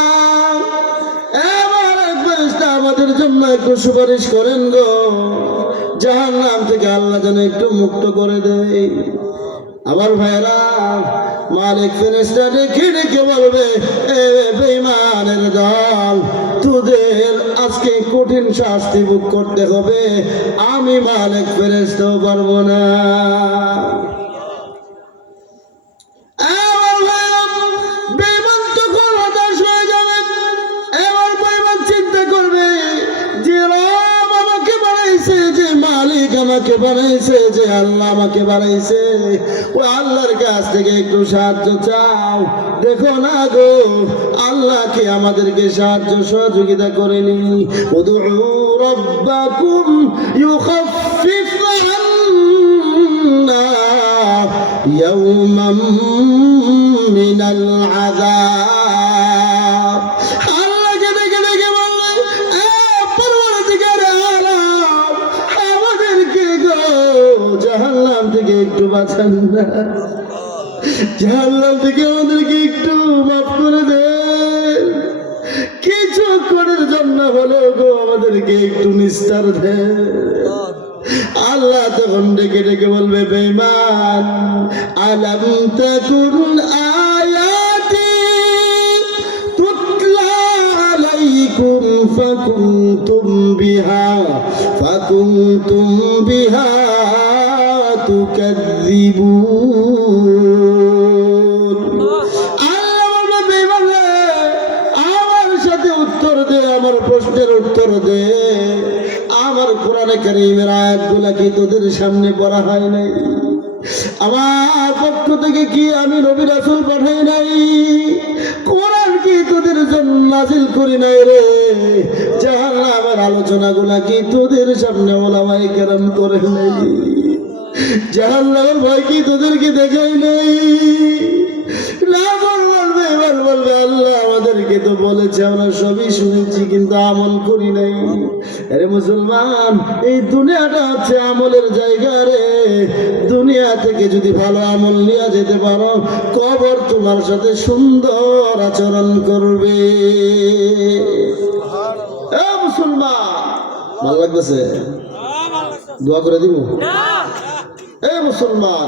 মালিক ফেরেশতা আমাদের জন্য একটু সুপারিশ করেন গো, জাহান্নাম থেকে আল্লাহ যেন একটু মুক্ত করে দেয়। আমার ভাইরা, মালিক ফেরেশতা ডেকে ডেকে বলবে, এ বেঈমানের দল, তোদের আজকে কঠিন শাস্তি ভোগ করতে হবে, আমি মালিক ফেরেশতাও পারবো না। আমার ভাইরা, বেঈমান তখন হতাশ হয়ে যাবে। এবার বেঈমান চিন্তা করবে যে রব আমাকে বানাইছে, যে মালিক আমাকে বানাইছে, যে আল্লাহ আমাকে বানাইছে, ওই আল্লাহর কাছ থেকে একটু সাহায্য চাও। দেখো না গো, আল্লাহকে আমাদেরকে সাহায্য সহযোগিতা করেনি। উদউ রাব্বাকুম ইউখাফফিফ আন্না ইয়াওমান মিনাল আযাব। আল্লাহকে ডেকে ডেকে বলবে, এ পরওয়ারদিগার আলাম, আমাদেরকে গো জাহান্নাম থেকে একটু বাঁচান না, জাহান্নাম থেকে আমাদেরকে একটু মাফ করে দেন, কিছুক্ষণের জন্য হলেও গো আমাদেরকে একটু নিস্তার দেন। আল্লাহ তখন ডেকে ডেকে বলবে, বেঈমান, আলাম তাকুন আয়াতি তুতলা আলাইকুম ফাকুনতুম বিহা তুকাযযিবুন। আল্লাহ বলবে, বেঈমান রে, আমার সাথে উত্তর দে, আমার প্রশ্নের উত্তর দে। আমার কোরআনে কারীমের আয়াতগুলো কি তোদের সামনে পড়া হয় নাই? আমার পক্ষ থেকে কি আমি নবী রাসূল পাঠাই নাই? কোরআন কি তোদের জন্য নাযিল করি নাই রে? জাহান্নামের আলোচনাগুলা কি তোদের সামনে উলামায়ে কেরাম করে নাই? জাহান্নামের ভয় কি তোদেরকে দেখাই নাই? না বলবে, এবার বলবে, আল্লাহ আমাদেরকে তো বলেছে, আমরা সবই শুনেছি কিন্তু আমল করি নাই। আরে মুসলমান, এই দুনিয়াটা হচ্ছে আমলের জায়গা রে। দুনিয়া থেকে যদি ভালো আমল নিয়ে যেতে পারো, কবর তোমার সাথে সুন্দর আচরণ করবে। এ মুসলমান, ভালো লাগতেছে? দোয়া করে দিব। এ মুসলমান,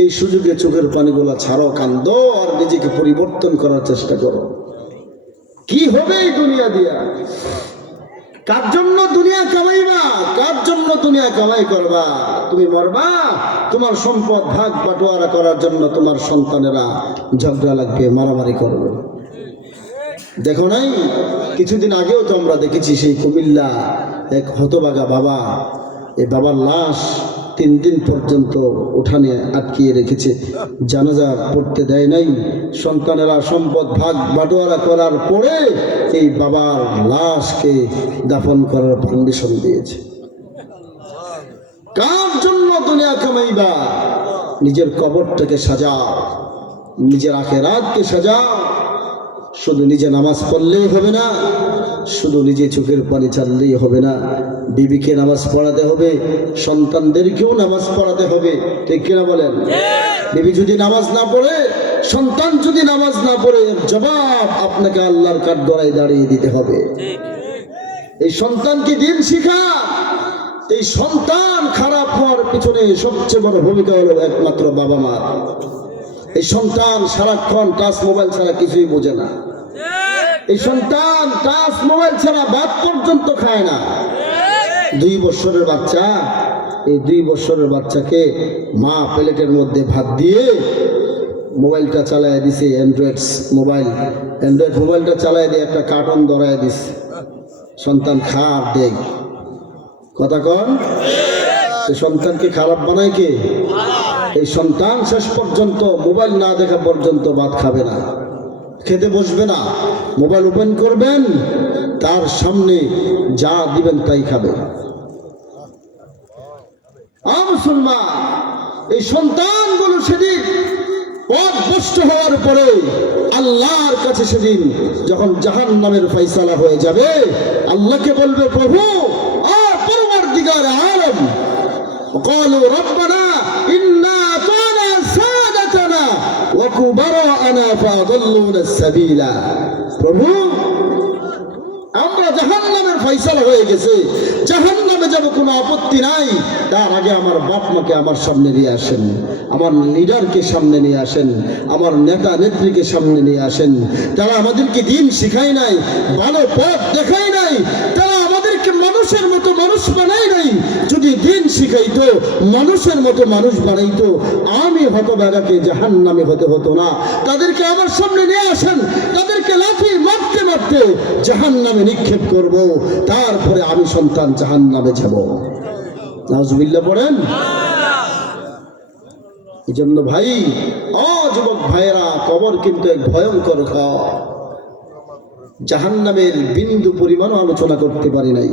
এই সুযোগে চোখের পানিগুলা ছাড়ো, কান্দো, আর নিজেকে পরিবর্তন করার চেষ্টা করো। কি হবে এই দুনিয়া দিয়া? কার জন্য দুনিয়া কামাইবা? কার জন্য দুনিয়া কামাই করবা? তুমি মরবা, তোমার সম্পদ ভাগ বাটোয়ারা করার জন্য তোমার সন্তানেরা ঝগড়া লাগবে, মারামারি করবে। দেখো নাই, কিছুদিন আগেও তো আমরা দেখেছি সেই কুমিল্লা এক হতবাগা বাবা, এই বাবার লাশ 3 দিন পর্যন্ত উঠানে আটকিয়ে রেখেছে, জানাজা পড়তে দেয় নাই। সন্তানেরা সম্পদ ভাগ বাটোয়ারা করার পরে এই বাবার লাশকে দাফন করার পারমিশন দিয়েছে। কার জন্য দুনিয়া কামাইবা? নিজের কবরটাকে সাজাও, নিজের আখিরাতকে সাজাও। শুধু নিজে নামাজ পড়লেই হবে না, শুধু নিজে চোখের পানি চাললেই হবে না, বিবিকে নামাজ পড়াতে হবে, সন্তানদেরকেও নামাজ পড়াতে হবে। ঠিক কিনা বলেন? বিবি যদি নামাজ না পড়ে, সন্তান যদি নামাজ না পড়ে, এর জবাব আপনাকে আল্লাহর কাঠগড়ায় দাঁড়িয়ে দিতে হবে। এই সন্তানকে দিন শিখা। এই সন্তান খারাপ হওয়ার পিছনে সবচেয়ে বড় ভূমিকা হলো একমাত্র বাবা মা। এই সন্তান সারাক্ষণ টাচ মোবাইল ছাড়া কিছুই বোঝে না। এই সন্তান টাচ মোবাইল ছাড়া ভাত পর্যন্ত খায় না। 2 বছরের বাচ্চা, এই 2 বছরের বাচ্চাকে মা প্লেটের মধ্যে ভাত দিয়ে মোবাইলটা চালায় দিছে, অ্যান্ড্রয়েড মোবাইলটা চালায় দিয়ে একটা কার্টুন ধরায় দিছে। সন্তান খা আর দেখ, কথা কন। সন্তানকে খারাপ বানায় কে? এই সন্তান শেষ পর্যন্ত মোবাইল না দেখা পর্যন্ত ভাত খাবে না, খেতে বসবে না। মোবাইল ওপেন করবেন, তার সামনে যা দিবেন তাই খাবে। মুসলমান, এই সন্তানগুলো সেদিন পথভ্রষ্ট হওয়ার পরে আল্লাহর কাছে সেদিন যখন জাহান্নামের ফয়সালা হয়ে যাবে, আল্লাহকে বলবে, প্রভু পরওয়ারদিগার আলম, وقالوا ربنا إنا أطعنا سادتنا وكبراءنا فأضلونا السبيل। প্রভু, আমরা জাহান্নাম ফাইসালা হয়ে গেছে, জাহান্নামে যাব কোনো আপত্তি নাই, তার আগে আমার বাপ মাকে আমার সামনে নিয়ে আসেন, আমার লিডারকে সামনে নিয়ে আসেন, আমার নেতা নেত্রীকে সামনে নিয়ে আসেন। তারা আমাদেরকে দিন শিখায় নাই, ভালো পথ দেখায় নাই, তারা আমাদেরকে মানুষের মতো মানুষ বানায় নাই। যদি দিন শিখাইতো, মানুষের মতো মানুষ বানাইতো, আমি হতভাগাকে জাহান্নামে হতে হতো না। তাদেরকে আমার সামনে নিয়ে আসেন, তাদেরকে লাঠি মারতে মারতে জাহান্নামে নিক্ষেপ করব, তারপরে আমি সন্তান জাহান্নামে যাব। নাউজুবিল্লাহ পড়েন। এই জন্য ভাই, যুবক ভাইয়েরা, কবর কিন্তু এক ভয়ঙ্কর ঘর। জাহান্নামের বিন্দু পরিমাণও আলোচনা করতে পারি নাই,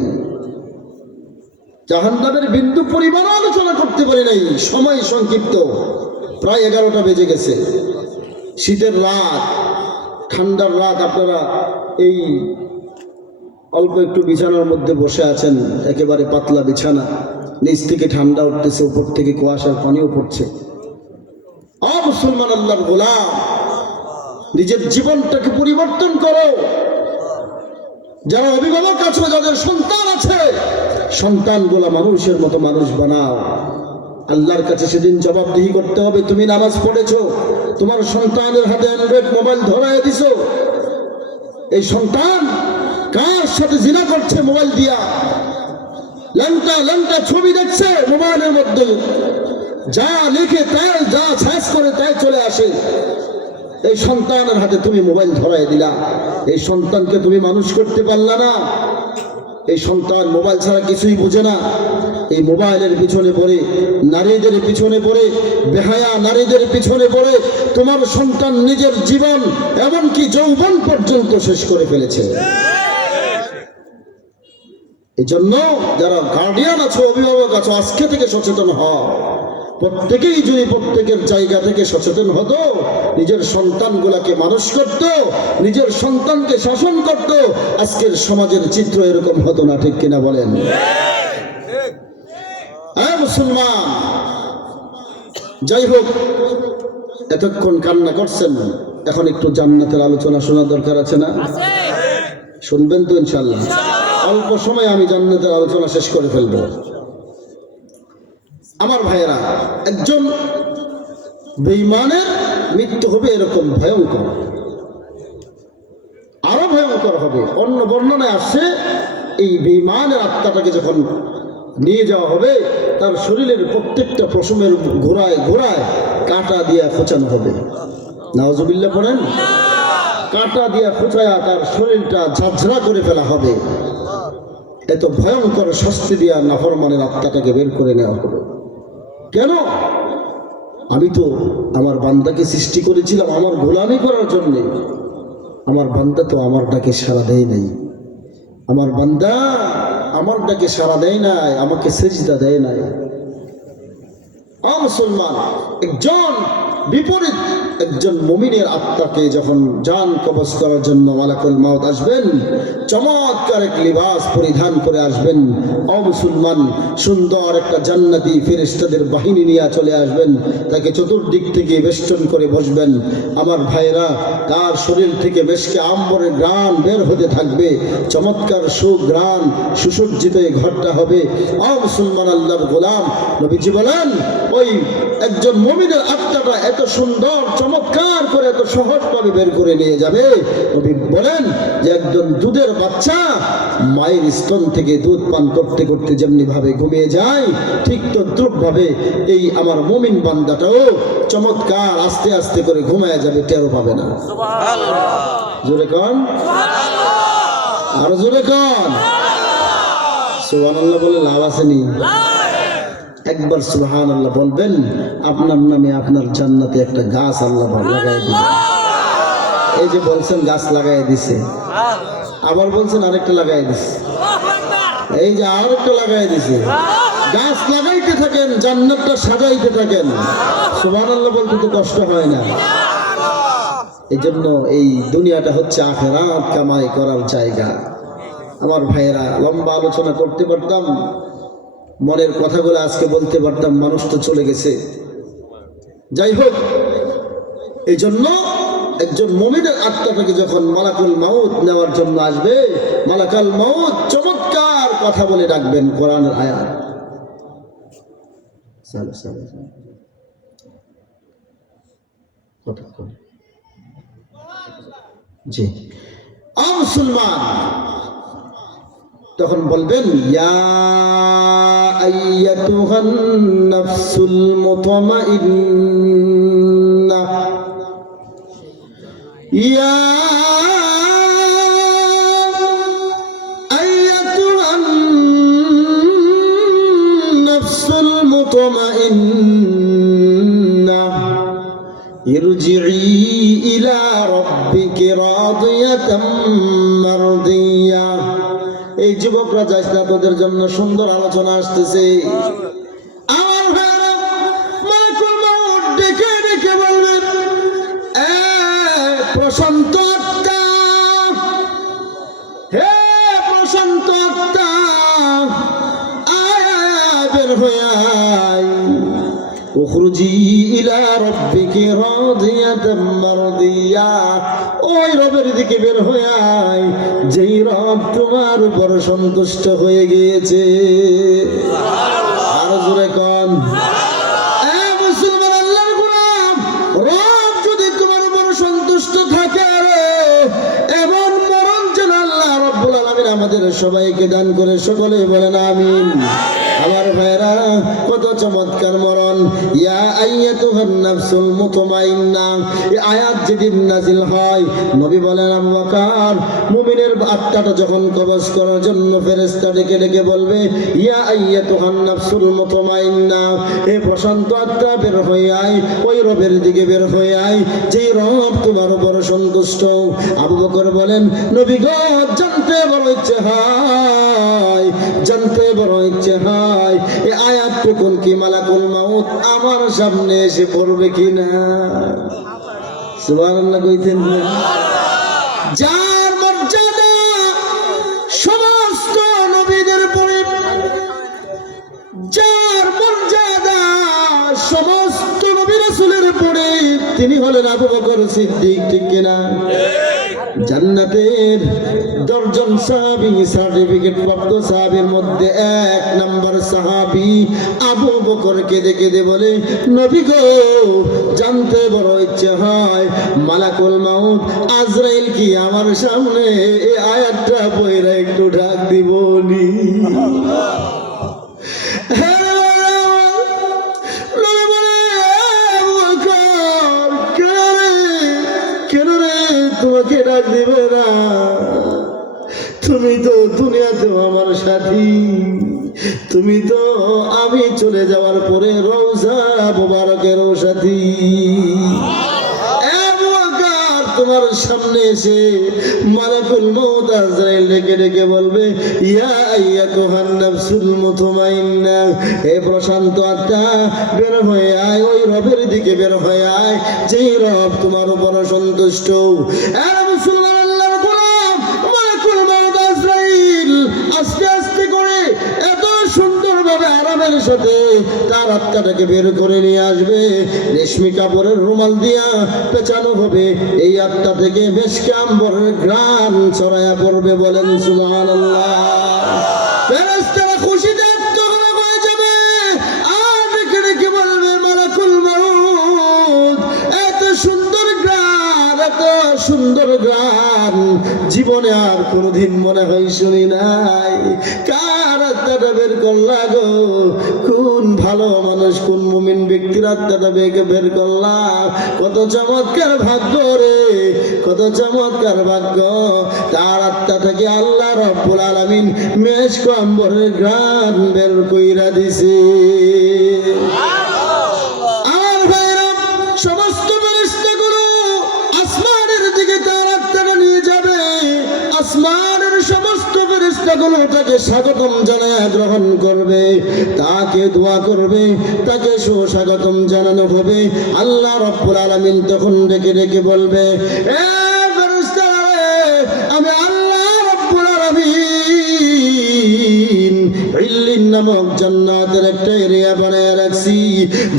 জাহান্নামের বিন্দু পরিমাণও আলোচনা করতে পারি নাই। সময় সংক্ষিপ্ত, প্রায় 11টা বেজে গেছে। শীতের রাত, ঠান্ডার রাত, আপনারা এই অল্প একটু বিছানার মধ্যে বসে আছেন, একেবারে পাতলা বিছানা, নিচ থেকে ঠান্ডা উঠতেছে, উপর থেকে কুয়াশার পানিও পড়ছে। মুসলমান আল্লাহর গোলাম, নিজের জীবনটাকে পরিবর্তন করো। যারা অভিভাবক আছে, যাদের সন্তান আছে, সন্তানগুলা মানুষের মতো মানুষ বানাও। আল্লাহর কাছে সেদিন জবাবদিহি করতে হবে। তুমি নামাজ পড়েছো, তোমার সন্তানের হাতে অ্যান্ড্রয়েড মোবাইল ধরায় দিছো, এই সন্তান কার সাথে জিনা করছে মোবাইল দিয়া, লঙ্কা লঙ্কা ছবি দেখছে মোবাইলের মধ্যে, যা লিখে তাই, যা সার্চ করে তাই চলে আসে। এই সন্তানের হাতে তুমি মোবাইল ধরায় দিলা, এই সন্তানকে তুমি মানুষ করতে পারলা না। এই সন্তান মোবাইল ছাড়া কিছুই বোঝে না। এই মোবাইলের পিছনে পড়ে, নারীদের পিছনে পড়ে, বেহায়া নারীদের পিছনে পড়ে তোমার সন্তান নিজের জীবন, এমনকি যৌবন পর্যন্ত শেষ করে ফেলেছে। এই জন্য যারা গার্ডিয়ান আছো, অভিভাবক আছো, আজকে থেকে সচেতন হও। প্রত্যেকেই যদি প্রত্যেকের জায়গা থেকে সচেতন হতো, নিজের সন্তানগুলাকে মানুষ করত, নিজের সন্তানকে শাসন করত, আজকের সমাজের চিত্র এরকম হতো না। ঠিক কিনা বলেন? হ্যাঁ মুসলমান, যাই হোক, এতক্ষণ কান্না করছেন, এখন একটু জান্নাতের আলোচনা শোনার দরকার আছে না? শুনবেন তো ইনশাআল্লাহ? অল্প সময় আমি জান্নাতের আলোচনা শেষ করে ফেলবো। আমার ভাইয়েরা, একজন বেঈমানের মৃত্যু হবে এরকম ভয়ঙ্কর, আরো ভয়ঙ্কর হবে। অন্য বর্ণনায় আসছে, এই বেঈমানের আত্মাটাকে যখন নিয়ে যাওয়া হবে, তার শরীরের প্রত্যেকটা পশমের ঘোড়ায় ঘোড়ায় কাঁটা দিয়া খোঁচানো হবে। নাউজুবিল্লাহ পড়েন। কাঁটা দিয়া খোঁচায়া তার শরীরটা ঝাঁঝরা করে ফেলা হবে। এত ভয়ঙ্কর শাস্তি দিয়া নাফরমানের আত্মাটাকে বের করে নেওয়া হবে। কেন? আমি তো আমার বান্দাকে সৃষ্টি করেছিলাম আমার গোলামি করার জন্য। আমার বান্দা তো আমার ডাকে সাড়া দেয় নাই, আমার বান্দা আমার ডাকে সাড়া দেয় নাই, আমাকে সেজদা দেয় নাই। মুসলমান, একজন বিপরীত একজন মুমিনের আত্মাকে যখন জান কবজ করার জন্য মালাকুল মাউত আসবেন, চমৎকার এক লিবাস পরিধান করে আসবেন। মুসলমান, সুন্দর একটা জান্নাতি ফেরেশতাদের বাহিনী নিয়ে চলে আসবেন, তাকে চতুর্দিক থেকে বেষ্টন করে বসবেন। আমার ভাইরা, তার শরীর থেকে বেশকে আম্বরের ঘ্রাণ বের হতে থাকবে, চমৎকার সুঘ্রাণ সুসজ্জিত এই ঘরটা হবে। মুসলমান আল্লাহর গোলাম, নবীজি বলেন, ওই একজন মুমিনের আত্মাটা এত সুন্দর চমৎকার করে এত সহজভাবে বের করে নিয়ে যাবে। নবী বলেন যে একজন দুধের বাচ্চা মায়ের স্তন থেকে দুধ পান করতে করতে যেমনি ভাবে ঘুমিয়ে যায়, ঠিক তদ্রুপ ভাবে এই আমার মুমিন বান্দাটাও চমৎকার আস্তে আস্তে করে ঘুমায় যাবে, টেরও পাবে না। জোরে কন, আরো জোরে কন সুবহানাল্লাহ। বলে লাভ আসেনি? একবার সুবহানাল্লাহ বলবেন, আপনার নামে আপনার জান্নাতে একটা গাছ আল্লাহ লাগাই দিবে। এই যে বলছেন গাছ লাগাই দিছে, আবার বলছেন আরেকটা লাগাই দিছে, এই যে আরেকটা লাগাই দিছে। গাছ লাগাইতে থাকেন, জান্নাতটা সাজাইতে থাকেন। সুবহানাল্লাহ বলতে তো কষ্ট হয় না। এই জন্য এই দুনিয়াটা হচ্ছে আখিরাত কামাই করার জায়গা। আমার ভাইয়েরা, লম্বা আলোচনা করতে পারতাম, মনের কথাগুলো আজকে বলতে পারতাম, মানুষ তো চলে গেছে। যাই হোক, এই জন্য একজন মুমিনের আত্মাটাকে যখন মালাকুল মাউত নেওয়ার জন্য আসবে, মালাকুল মাউত চমৎকার কথা বলে ডাকবেন কোরআনের আয়াত। জি মুসলমান, তখন বলবেন ইয়া আইয়াতুহান নাফসুল মুতমাইন্না, ইয়া আইয়াতুহান নাফসুল মুতমাইন্না ইরজিই ইলা রাব্বিকি রাদিয়াতাম মারদিয়া। এই যুবকরা যাস না, তোদের জন্য সুন্দর আলোচনা আসতেছে। আমার ভাইরা মালাকুল মউত ডেকে ডেকে বলবেন, এ প্রশান্ত আত্মা, হে প্রশান্ত আত্মা, আয় আয় বের হয়ে আয়, উখরুজি ইলা রাব্বিকি রাদিয়াতাম মারদিয়া। ওই রবের দিকে বের হয়ে আয় যেই রব তোমার উপর সন্তুষ্ট হয়ে গিয়েছে। আর জোরে কোন মুসলমান আল্লাহর গোলাম, রব যদি তোমার উপর সন্তুষ্ট থাকে, এমন মরণ যেন আল্লাহ রাব্বুল আলামিন আমাদের সবাইকে দান করে, সকলে বলেন আমিন। আমার ভাইরা, কত চমৎকার মরণ। ইয়া আইয়াতুহান নাফসুল মুতমাইন্না, এই আয়াত যেদিন নাজিল হয়, নবী বলেন আবু বকর, মুমিনের আত্মাটা যখন কবজ করার জন্য ফেরেশতা ডেকে ডেকে বলবে, ইয়া আইয়াতুহান নাফসুল মুতমাইন্না, হে প্রশান্ত আত্মা বের হয়ে আয়, ওই রবের দিকে বের হয়ে আয় যেই রব তোমার উপর সন্তুষ্ট। আবু বকর বলেন, নবী গো, জানতে বড় ইচ্ছে হয়, জানতে বড় ইচ্ছে হয় এই আয়াতটুকুন কি মালাকুল মউত আমার সামনে এসে পড়বে কিনা? সুবহানাল্লাহ কইতেন না? যার মর্যাদা সমস্ত নবীদের পরে, যার মর্যাদা সমস্ত নবী রাসূলের পরে, তিনি হলেন আবু বকর সিদ্দিক, ঠিক কিনা? জান্নাতের 10 জন সাহাবী সার্টিফিকেট প্রাপ্ত সাহাবীর মধ্যে 1 নাম্বার সাহাবী আবু বকরকে দেখে বলে, নবী গো, জানতে বড় ইচ্ছে হয় মালাকুল মউত আজরাইল কি আমার সামনে এই আয়াতটা পড়ে একটু ডাক দিবনি? তোমাকে ডাক দিবে না, তুমি তো দুনিয়াতেও আমার সাথী, তুমি তো আমি চলে যাওয়ার পরে রওজা মুবারকেরও সাথী। তোমার সামনে এসে মালাকুল মউত আজরাইল ডেকে ডেকে বলবে, ইয়া আইয়াতুহান নাফসুল মুতমাইন্না, হে প্রশান্ত আত্মা বের হয়ে আয়, ওই রবের দিকে বের হয়ে আয় যেই রব তোমার উপর সন্তুষ্ট। মুসলমান আল্লাহর গোলাম, মালাকুল মউত আজরাইল আস্তে আস্তে করে এত সুন্দরভাবে আরামের সাথে তার আত্মাটাকে বের করে নিয়ে আসবে। রেশমি কাপড়ের রুমাল দিয়া পেঁচানো হবে, এই আত্মা থেকে মেশকে আম্বরের ঘ্রাণ ছড়ায়া পড়বে। বলেন সুবহানাল্লাহ। ফেরেশতারা খুশিতে আত্মগ্রহণ হয়ে যাবে, আর ডেকে ডেকে বলবে, মালাকুল মউত, এত সুন্দর ঘ্রাণ, এত সুন্দর ঘ্রাণ জীবনে আর কোনোদিন মনে হয় শুনি নাই। কার আত্মাটা বের করলা গো? কোন ভালো মানুষ, কোন মুমিন ব্যক্তির আত্মাটা বের করলা? কত চমৎকার ভাগ্য রে, কত চমৎকার ভাগ্য। তার আত্মা থেকে আল্লাহ রাব্বুল আলামিন মেশক আম্বরের ঘ্রাণ বের কইরা দিছে। আর ভাইরা, সমস্ত ফেরেশতাগুলো আসমানের দিকে তার আত্মাটা নিয়ে যাবে। আসমানের সমস্ত ফেরেশতাগুলো তাকে স্বাগতম জানায় গ্রহণ করবে, তাকে দোয়া করবে, তাকে সুস্বাগতম জানানো হবে। আল্লাহ রাব্বুল আলামিন তখন ডেকে ডেকে বলবে, এ ফেরেশতারা রে, আমি আল্লাহ রাব্বুল আলামিন ইল্লিন নামক জান্নাতের একটা এরিয়া বানায় রাখছি।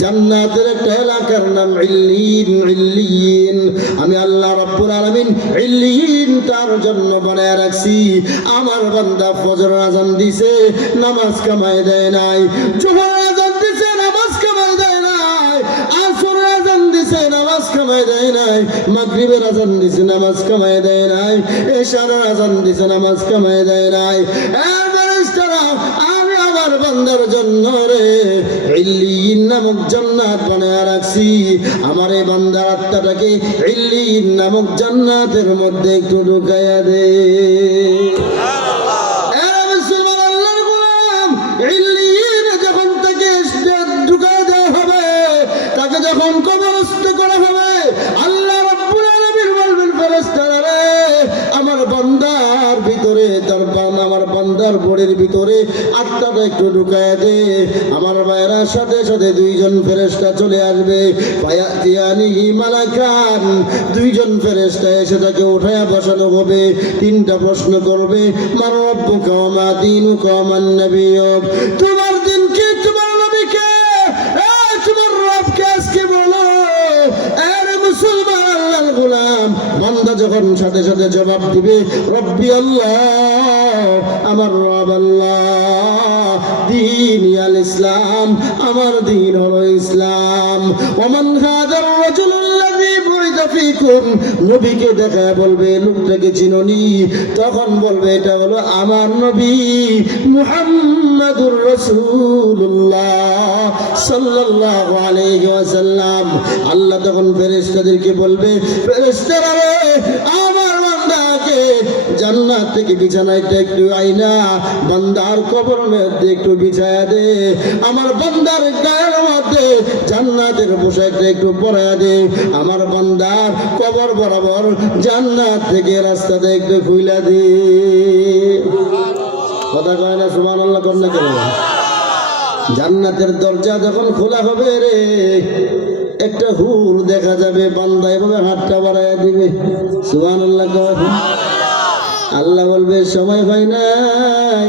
জান্নাতের একটা এলাকার নাম ইল্লিন। ইল্লিন আমি আল্লাহ রাব্বুল আলামিন ইল্লিন তার জন্য বানায় রাখছি। আমার বান্দা ফজর আজান দিছে, নামাজ কামায় দেয় নাই। জোহর আজান দিছে, নামাজ কামায় দেয় নাই। আসর আজান দিছে, নামাজ কামায় দেয় নাই। মাগরিবের আজান দিছে, নামাজ কামায় দেয় নাই। এশার আজান দিছে, নামাজ কামায় দেয় নাই। আমি আমার বান্দার জন্য রে ইল্লিন নামক জান্নাত বানায় রাখছি। আমার এই বান্দার আত্মাটাকে ইল্লিন নামক জান্নাতের মধ্যে একটু ঢুকাইয়া দে। যখন তাকে ঢুকাইয়া দেওয়া হবে, তাকে যখন কবরস্থ করা হবে, আল্লাহ রাব্বুল আলামিন বলবেন ফেরেশতারা রে আমার বান্দার ভিতরে আমার বান্দার বডির ভিতরে আত্মাটা একটু ঢুকায় দে। আমার ভাইয়েরা সাথে সাথে দুইজন ফেরেশতা চলে আসবে। ফায়াতিয়ানিহি মালাকান, দুইজন ফেরেশতা এসে তাকে উঠায়া বসানো হবে। তিনটা প্রশ্ন করবে, মান রাব্বুকা ওয়া মা দীনুকা ওয়া মান নাবিয়্যুক, তোমার দিন কি, তোমার নবী কে, তোমার রব কে, আজকে বলো। আরে মুসলমান আল্লাহর গোলাম বান্দা যখন সাথে সাথে জবাব দিবে রব্বি আল্লাহ, আমার রব আল্লাহ, দীন আল ইসলাম, আমার দিন হলো ইসলাম। ওমান হাদার রাজুলুল্লাযী বুইতা ফীকুম, নবীকে দেখায় বলবে লোকটাকে চিনোনি? তখন বলবে এটা হলো আমার নবী মুহাম্মাদুর রাসূলুল্লাহ সাল্লাল্লাহু আলাইহি ওয়াসাল্লাম। আল্লাহ তখন ফেরেশতাদেরকে বলবে, ফেরেশতারা রে আমার বান্দাকে জান্নাত থেকে বিছানাটা একটু আইনা বান্দার কবরের মধ্যে একটু বিছায়া দে। আমার বান্দার গায়ের মধ্যে জান্নাতের পোশাকটা একটু পরায়া দে। আমার বান্দার কবর বরাবর জান্নাত থেকে রাস্তাটা একটু খুইলা দে। কথা কয় না সুবহানাল্লাহ? করলে কেন? জান্নাতের দরজা যখন খোলা হবে রে, একটা হুর দেখা যাবে, বান্দা এভাবে হাতটা বাড়াইয়া দিবে। সুবহানাল্লাহ কয়। আল্লাহ বলবে সময় হয় নাই,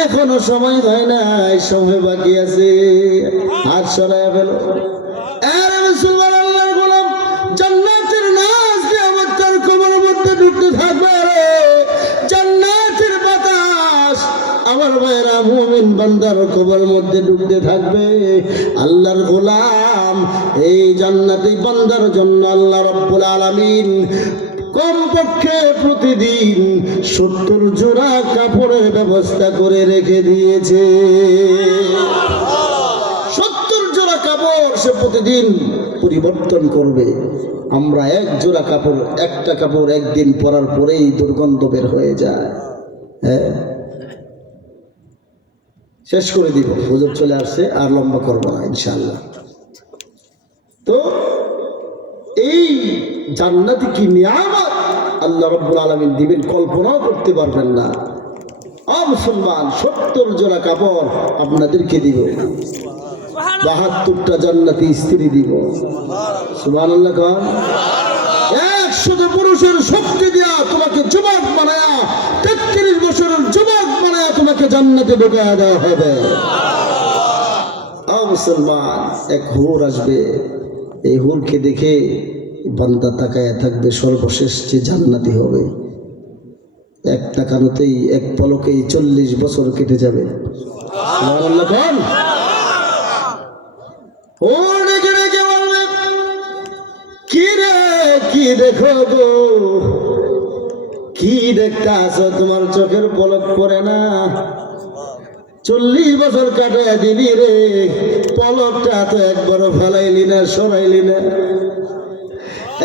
এখনো সময় হয় নাই, সময় বাকি আছে, হাত সরাইয়া ফেলো। আরে মুসলমান আল্লাহর গোলাম, জান্নাতের নাজ নিয়ামতের কবরের মধ্যে ঢুকতে থাকবে রে। জান্নাতের বাতাস আমার ভাইরা মুমিন বান্দার কবরের মধ্যে ঢুকতে থাকবে। আল্লাহর গোলাম এই জান্নাতি বান্দার জন্য আল্লাহ রাব্বুল আলামিন কমপক্ষে প্রতিদিন 70 জোড়া কাপড়ের ব্যবস্থা করে রেখে দিয়েছে। 70 জোড়া কাপড় সে প্রতিদিন পরিবর্তন করবে। আমরা এক জোড়া কাপড়, একটা কাপড় একদিন পরার পরেই দুর্গন্ধ বের হয়ে যায়। হ্যাঁ, শেষ করে দিব, হুজুর চলে আসছে, আর লম্বা করবো না ইনশাআল্লাহ। তো এই জান্নাতি কি নিয়ামত আল্লাহ রাব্বুল আলামিন দিবেন, কল্পনাও করতে পারবেন না। মুসলমান 70 জোড়া কাপড় আপনাদেরকে দিব, 72টা জান্নাতি স্ত্রী দিব। সুবহানাল্লাহ খান। 100 পুরুষের শক্তি দিয়া তোমাকে যুবক বানায়া, 33 বছরের যুবক বানায়া তোমাকে জান্নাতে ঢুকায়া দেওয়া হবে। মুসলমান, এক হুর আসবে, এই হুরকে দেখে বান্দা তাকায়া থাকবে, সর্বশেষ যে জান্নাতি হবে। এক তাকানোতেই, এক পলকেই 40 বছর কেটে যাবে। সুবহানাল্লাহ খান। ও ডেকে ডেকে বলবে, কি রে, কি দেখো গো, কি দেখতে আসো, তোমার চোখের পলক পড়ে না? 40 বছর কাটাইয়া দিলি রে, পলকটা তো একবারও ফেলাইলি না, সরাইলি না।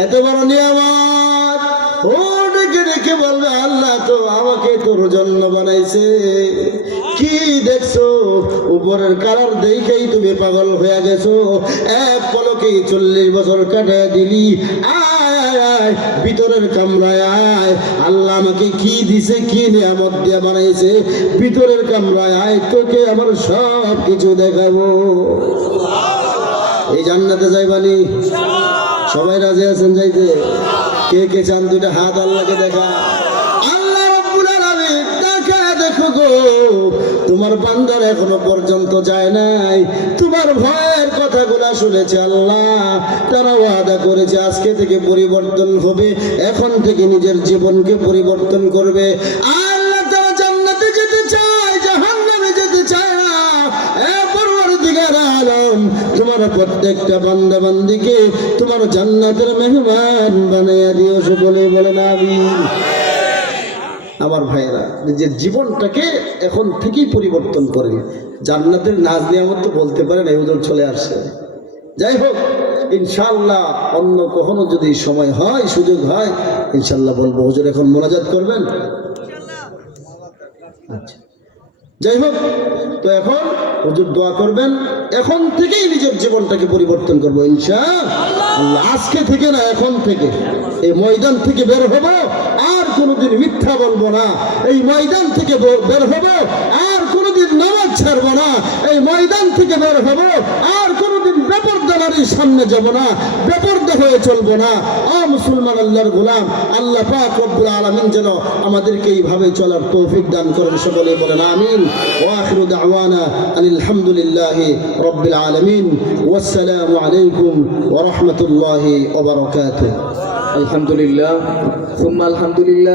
এত বড় নিয়ামত। ও ডেকে ডেকে বলবে, আল্লাহ তো আমাকে তোর জন্য বানাইছে। কি দেখছো? উপরের কালার দেখেই তুমি পাগল হয়ে গেছো। এক পলকেই 40 বছর কাটাইয়া দিলি। আয় ভিতরের কামরায় আয়, আল্লাহ আমাকে কি দিছে, কি নিয়ামত দিয়ে বানাইছে, ভিতরের কামরায় আয়, তোকে আমার সব কিছু দেখাবো। এই জান্নাতে যাইবানি? সবাই রাজি আছেন যাইতে? কে কে চান? দুইটা হাত আল্লাহকে দেখা। আল্লাহ রাব্বুল আলামিন দেখা দেখো গো, তোমার বান্দার এখনো পর্যন্ত যায় নাই। তোমার ভয়ের কথাগুলো শুনেছে আল্লাহ, তারা ওয়াদা করেছে আজকে থেকে পরিবর্তন হবে, এখন থেকে নিজের জীবনকে পরিবর্তন করবে। আল্লাহ তারা জান্নাতে যেতে চায়, জাহান্নামে যেতে চায় না। পরওয়ারদিগার আলম, তোমার প্রত্যেকটা বান্দা বান্দিকে তোমার জান্নাতের মেহমান বানাইয়া দিও, সকলে বলেন আমিন। আমার ভাইয়েরা, নিজের জীবনটাকে এখন থেকেই পরিবর্তন করেন। জান্নাতের নাজ নিয়ামত তো বলতে পারেন এই হুজুর চলে আসছে। যাই হোক, ইনশাআল্লাহ অন্য কখনো যদি সময় হয়, সুযোগ হয়, ইনশাআল্লাহ বলবো। হুজুর এখন মোনাজাত করবেন। আচ্ছা, যাই হোক, তো এখন হুজুর দোয়া করবেন, এখন থেকেই নিজের জীবনটাকে পরিবর্তন করবো ইনশাআল্লাহ। আজকে থেকে না, এখন থেকে এই ময়দান থেকে বের হবো, আর কোনোদিন মিথ্যা বলবো না। এই ময়দান থেকে বের হবো, আর কোনোদিন নামাজ ছাড়বো না। এই ময়দান থেকে বের হবো, আর কোনোদিন বেপরদা নারীর সামনে যাব না, বেপরদা হয়ে চলবো না। মুসলমান আল্লাহর গোলাম, আল্লাহ পাক রব্বুল আলামিন যেন আমাদেরকে এইভাবে চলার তৌফিক দান করেন, সকলে বলেন আমিন। ওয়া আখিরু দাওয়ানা আনিল হামদুলিল্লাহি রাব্বিল আলামিন। ওয়াসসালামু আলাইকুম ওয়া রাহমাতুল্লাহি ওয়া বারাকাতুহু। আলহামদুলিল্লাহ, সুম্মা আলহামদুলিল্লাহ।